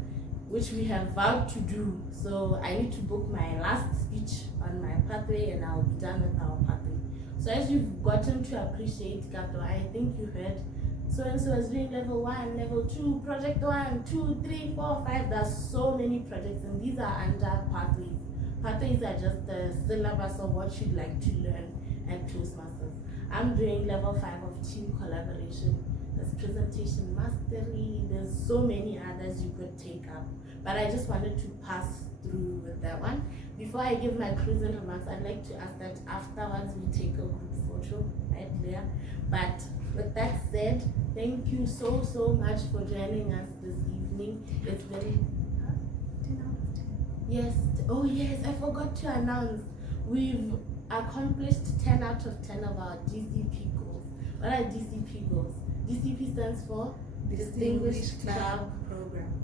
which we have vowed to do. So I need to book my last speech on my pathway, and I'll be done with our pathway. So as you've gotten to appreciate Gato, I think you heard so-and-so is doing level 1, level 2, project 1, 2, 3, 4, 5. There's so many projects, and these are under pathways. Pathways are just the syllabus of what you'd like to learn at Toastmasters. I'm doing level 5 of team collaboration. There's presentation mastery. There's so many others you could take up. But I just wanted to pass through with that one. Before I give my closing remarks, I'd like to ask that afterwards we take a group photo, right, Leah? But with that said, thank you so much for joining us this evening. It's very 10 out of 10. Yes. Oh yes, I forgot to announce. We've accomplished 10 out of 10 of our DCP goals. What are DCP goals? DCP stands for Distinguished Club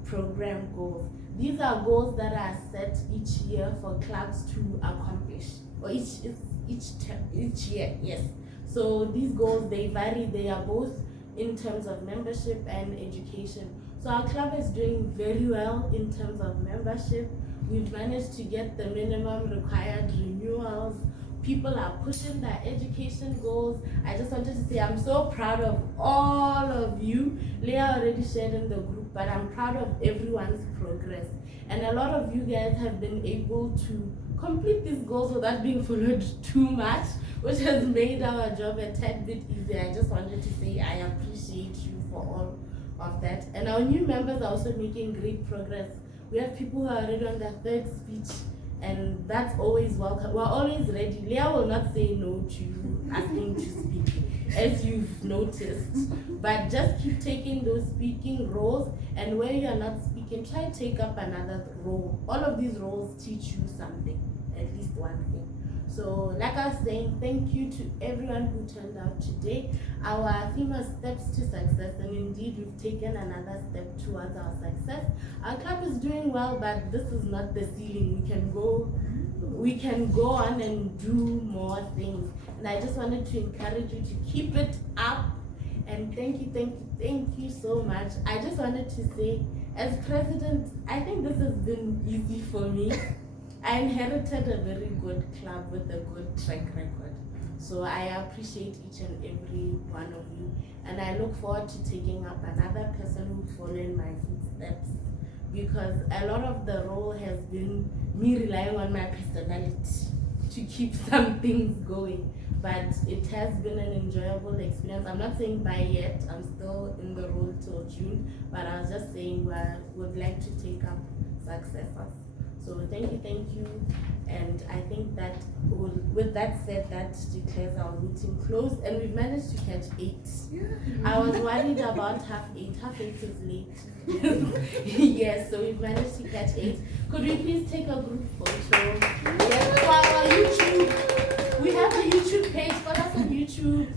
Program Goals. These are goals that are set each year for clubs to accomplish, or each year. Yes. So these goals, they vary. They are both in terms of membership and education. So our club is doing very well in terms of membership. We've managed to get the minimum required renewals. People are pushing their education goals. I just wanted to say I'm so proud of all of you. Leah already shared in the group, but I'm proud of everyone's progress. And a lot of you guys have been able to complete these goals without being followed too much, which has made our job a tad bit easier. I just wanted to say I appreciate you for all of that. And our new members are also making great progress. We have people who are already on their 3rd speech, and that's always welcome. We're always ready. Leah will not say no to you asking to speak, as you've noticed. But just keep taking those speaking roles, and where you're not speaking, try to take up another role. All of these roles teach you something, at least one thing. So like I was saying, thank you to everyone who turned out today. Our theme was steps to success, and indeed we've taken another step towards our success. Our club is doing well, but this is not the ceiling. We can go on and do more things. And I just wanted to encourage you to keep it up. And thank you so much. I just wanted to say, as president, I think this has been easy for me. I inherited a very good club with a good track record. So I appreciate each and every one of you. And I look forward to taking up another person who follow in my footsteps. Because a lot of the role has been me relying on my personality to keep some things going. But it has been an enjoyable experience. I'm not saying bye yet. I'm still in the role till June. But I was just saying we would like to take up successors. So thank you, and I think that with that said, that declares our meeting closed, and we've managed to catch 8. Yeah. I was worried about half 8 is late. Yes, so we've managed to catch 8. Could we please take a group photo? Yes, for our YouTube. We have a YouTube page, follow us on YouTube.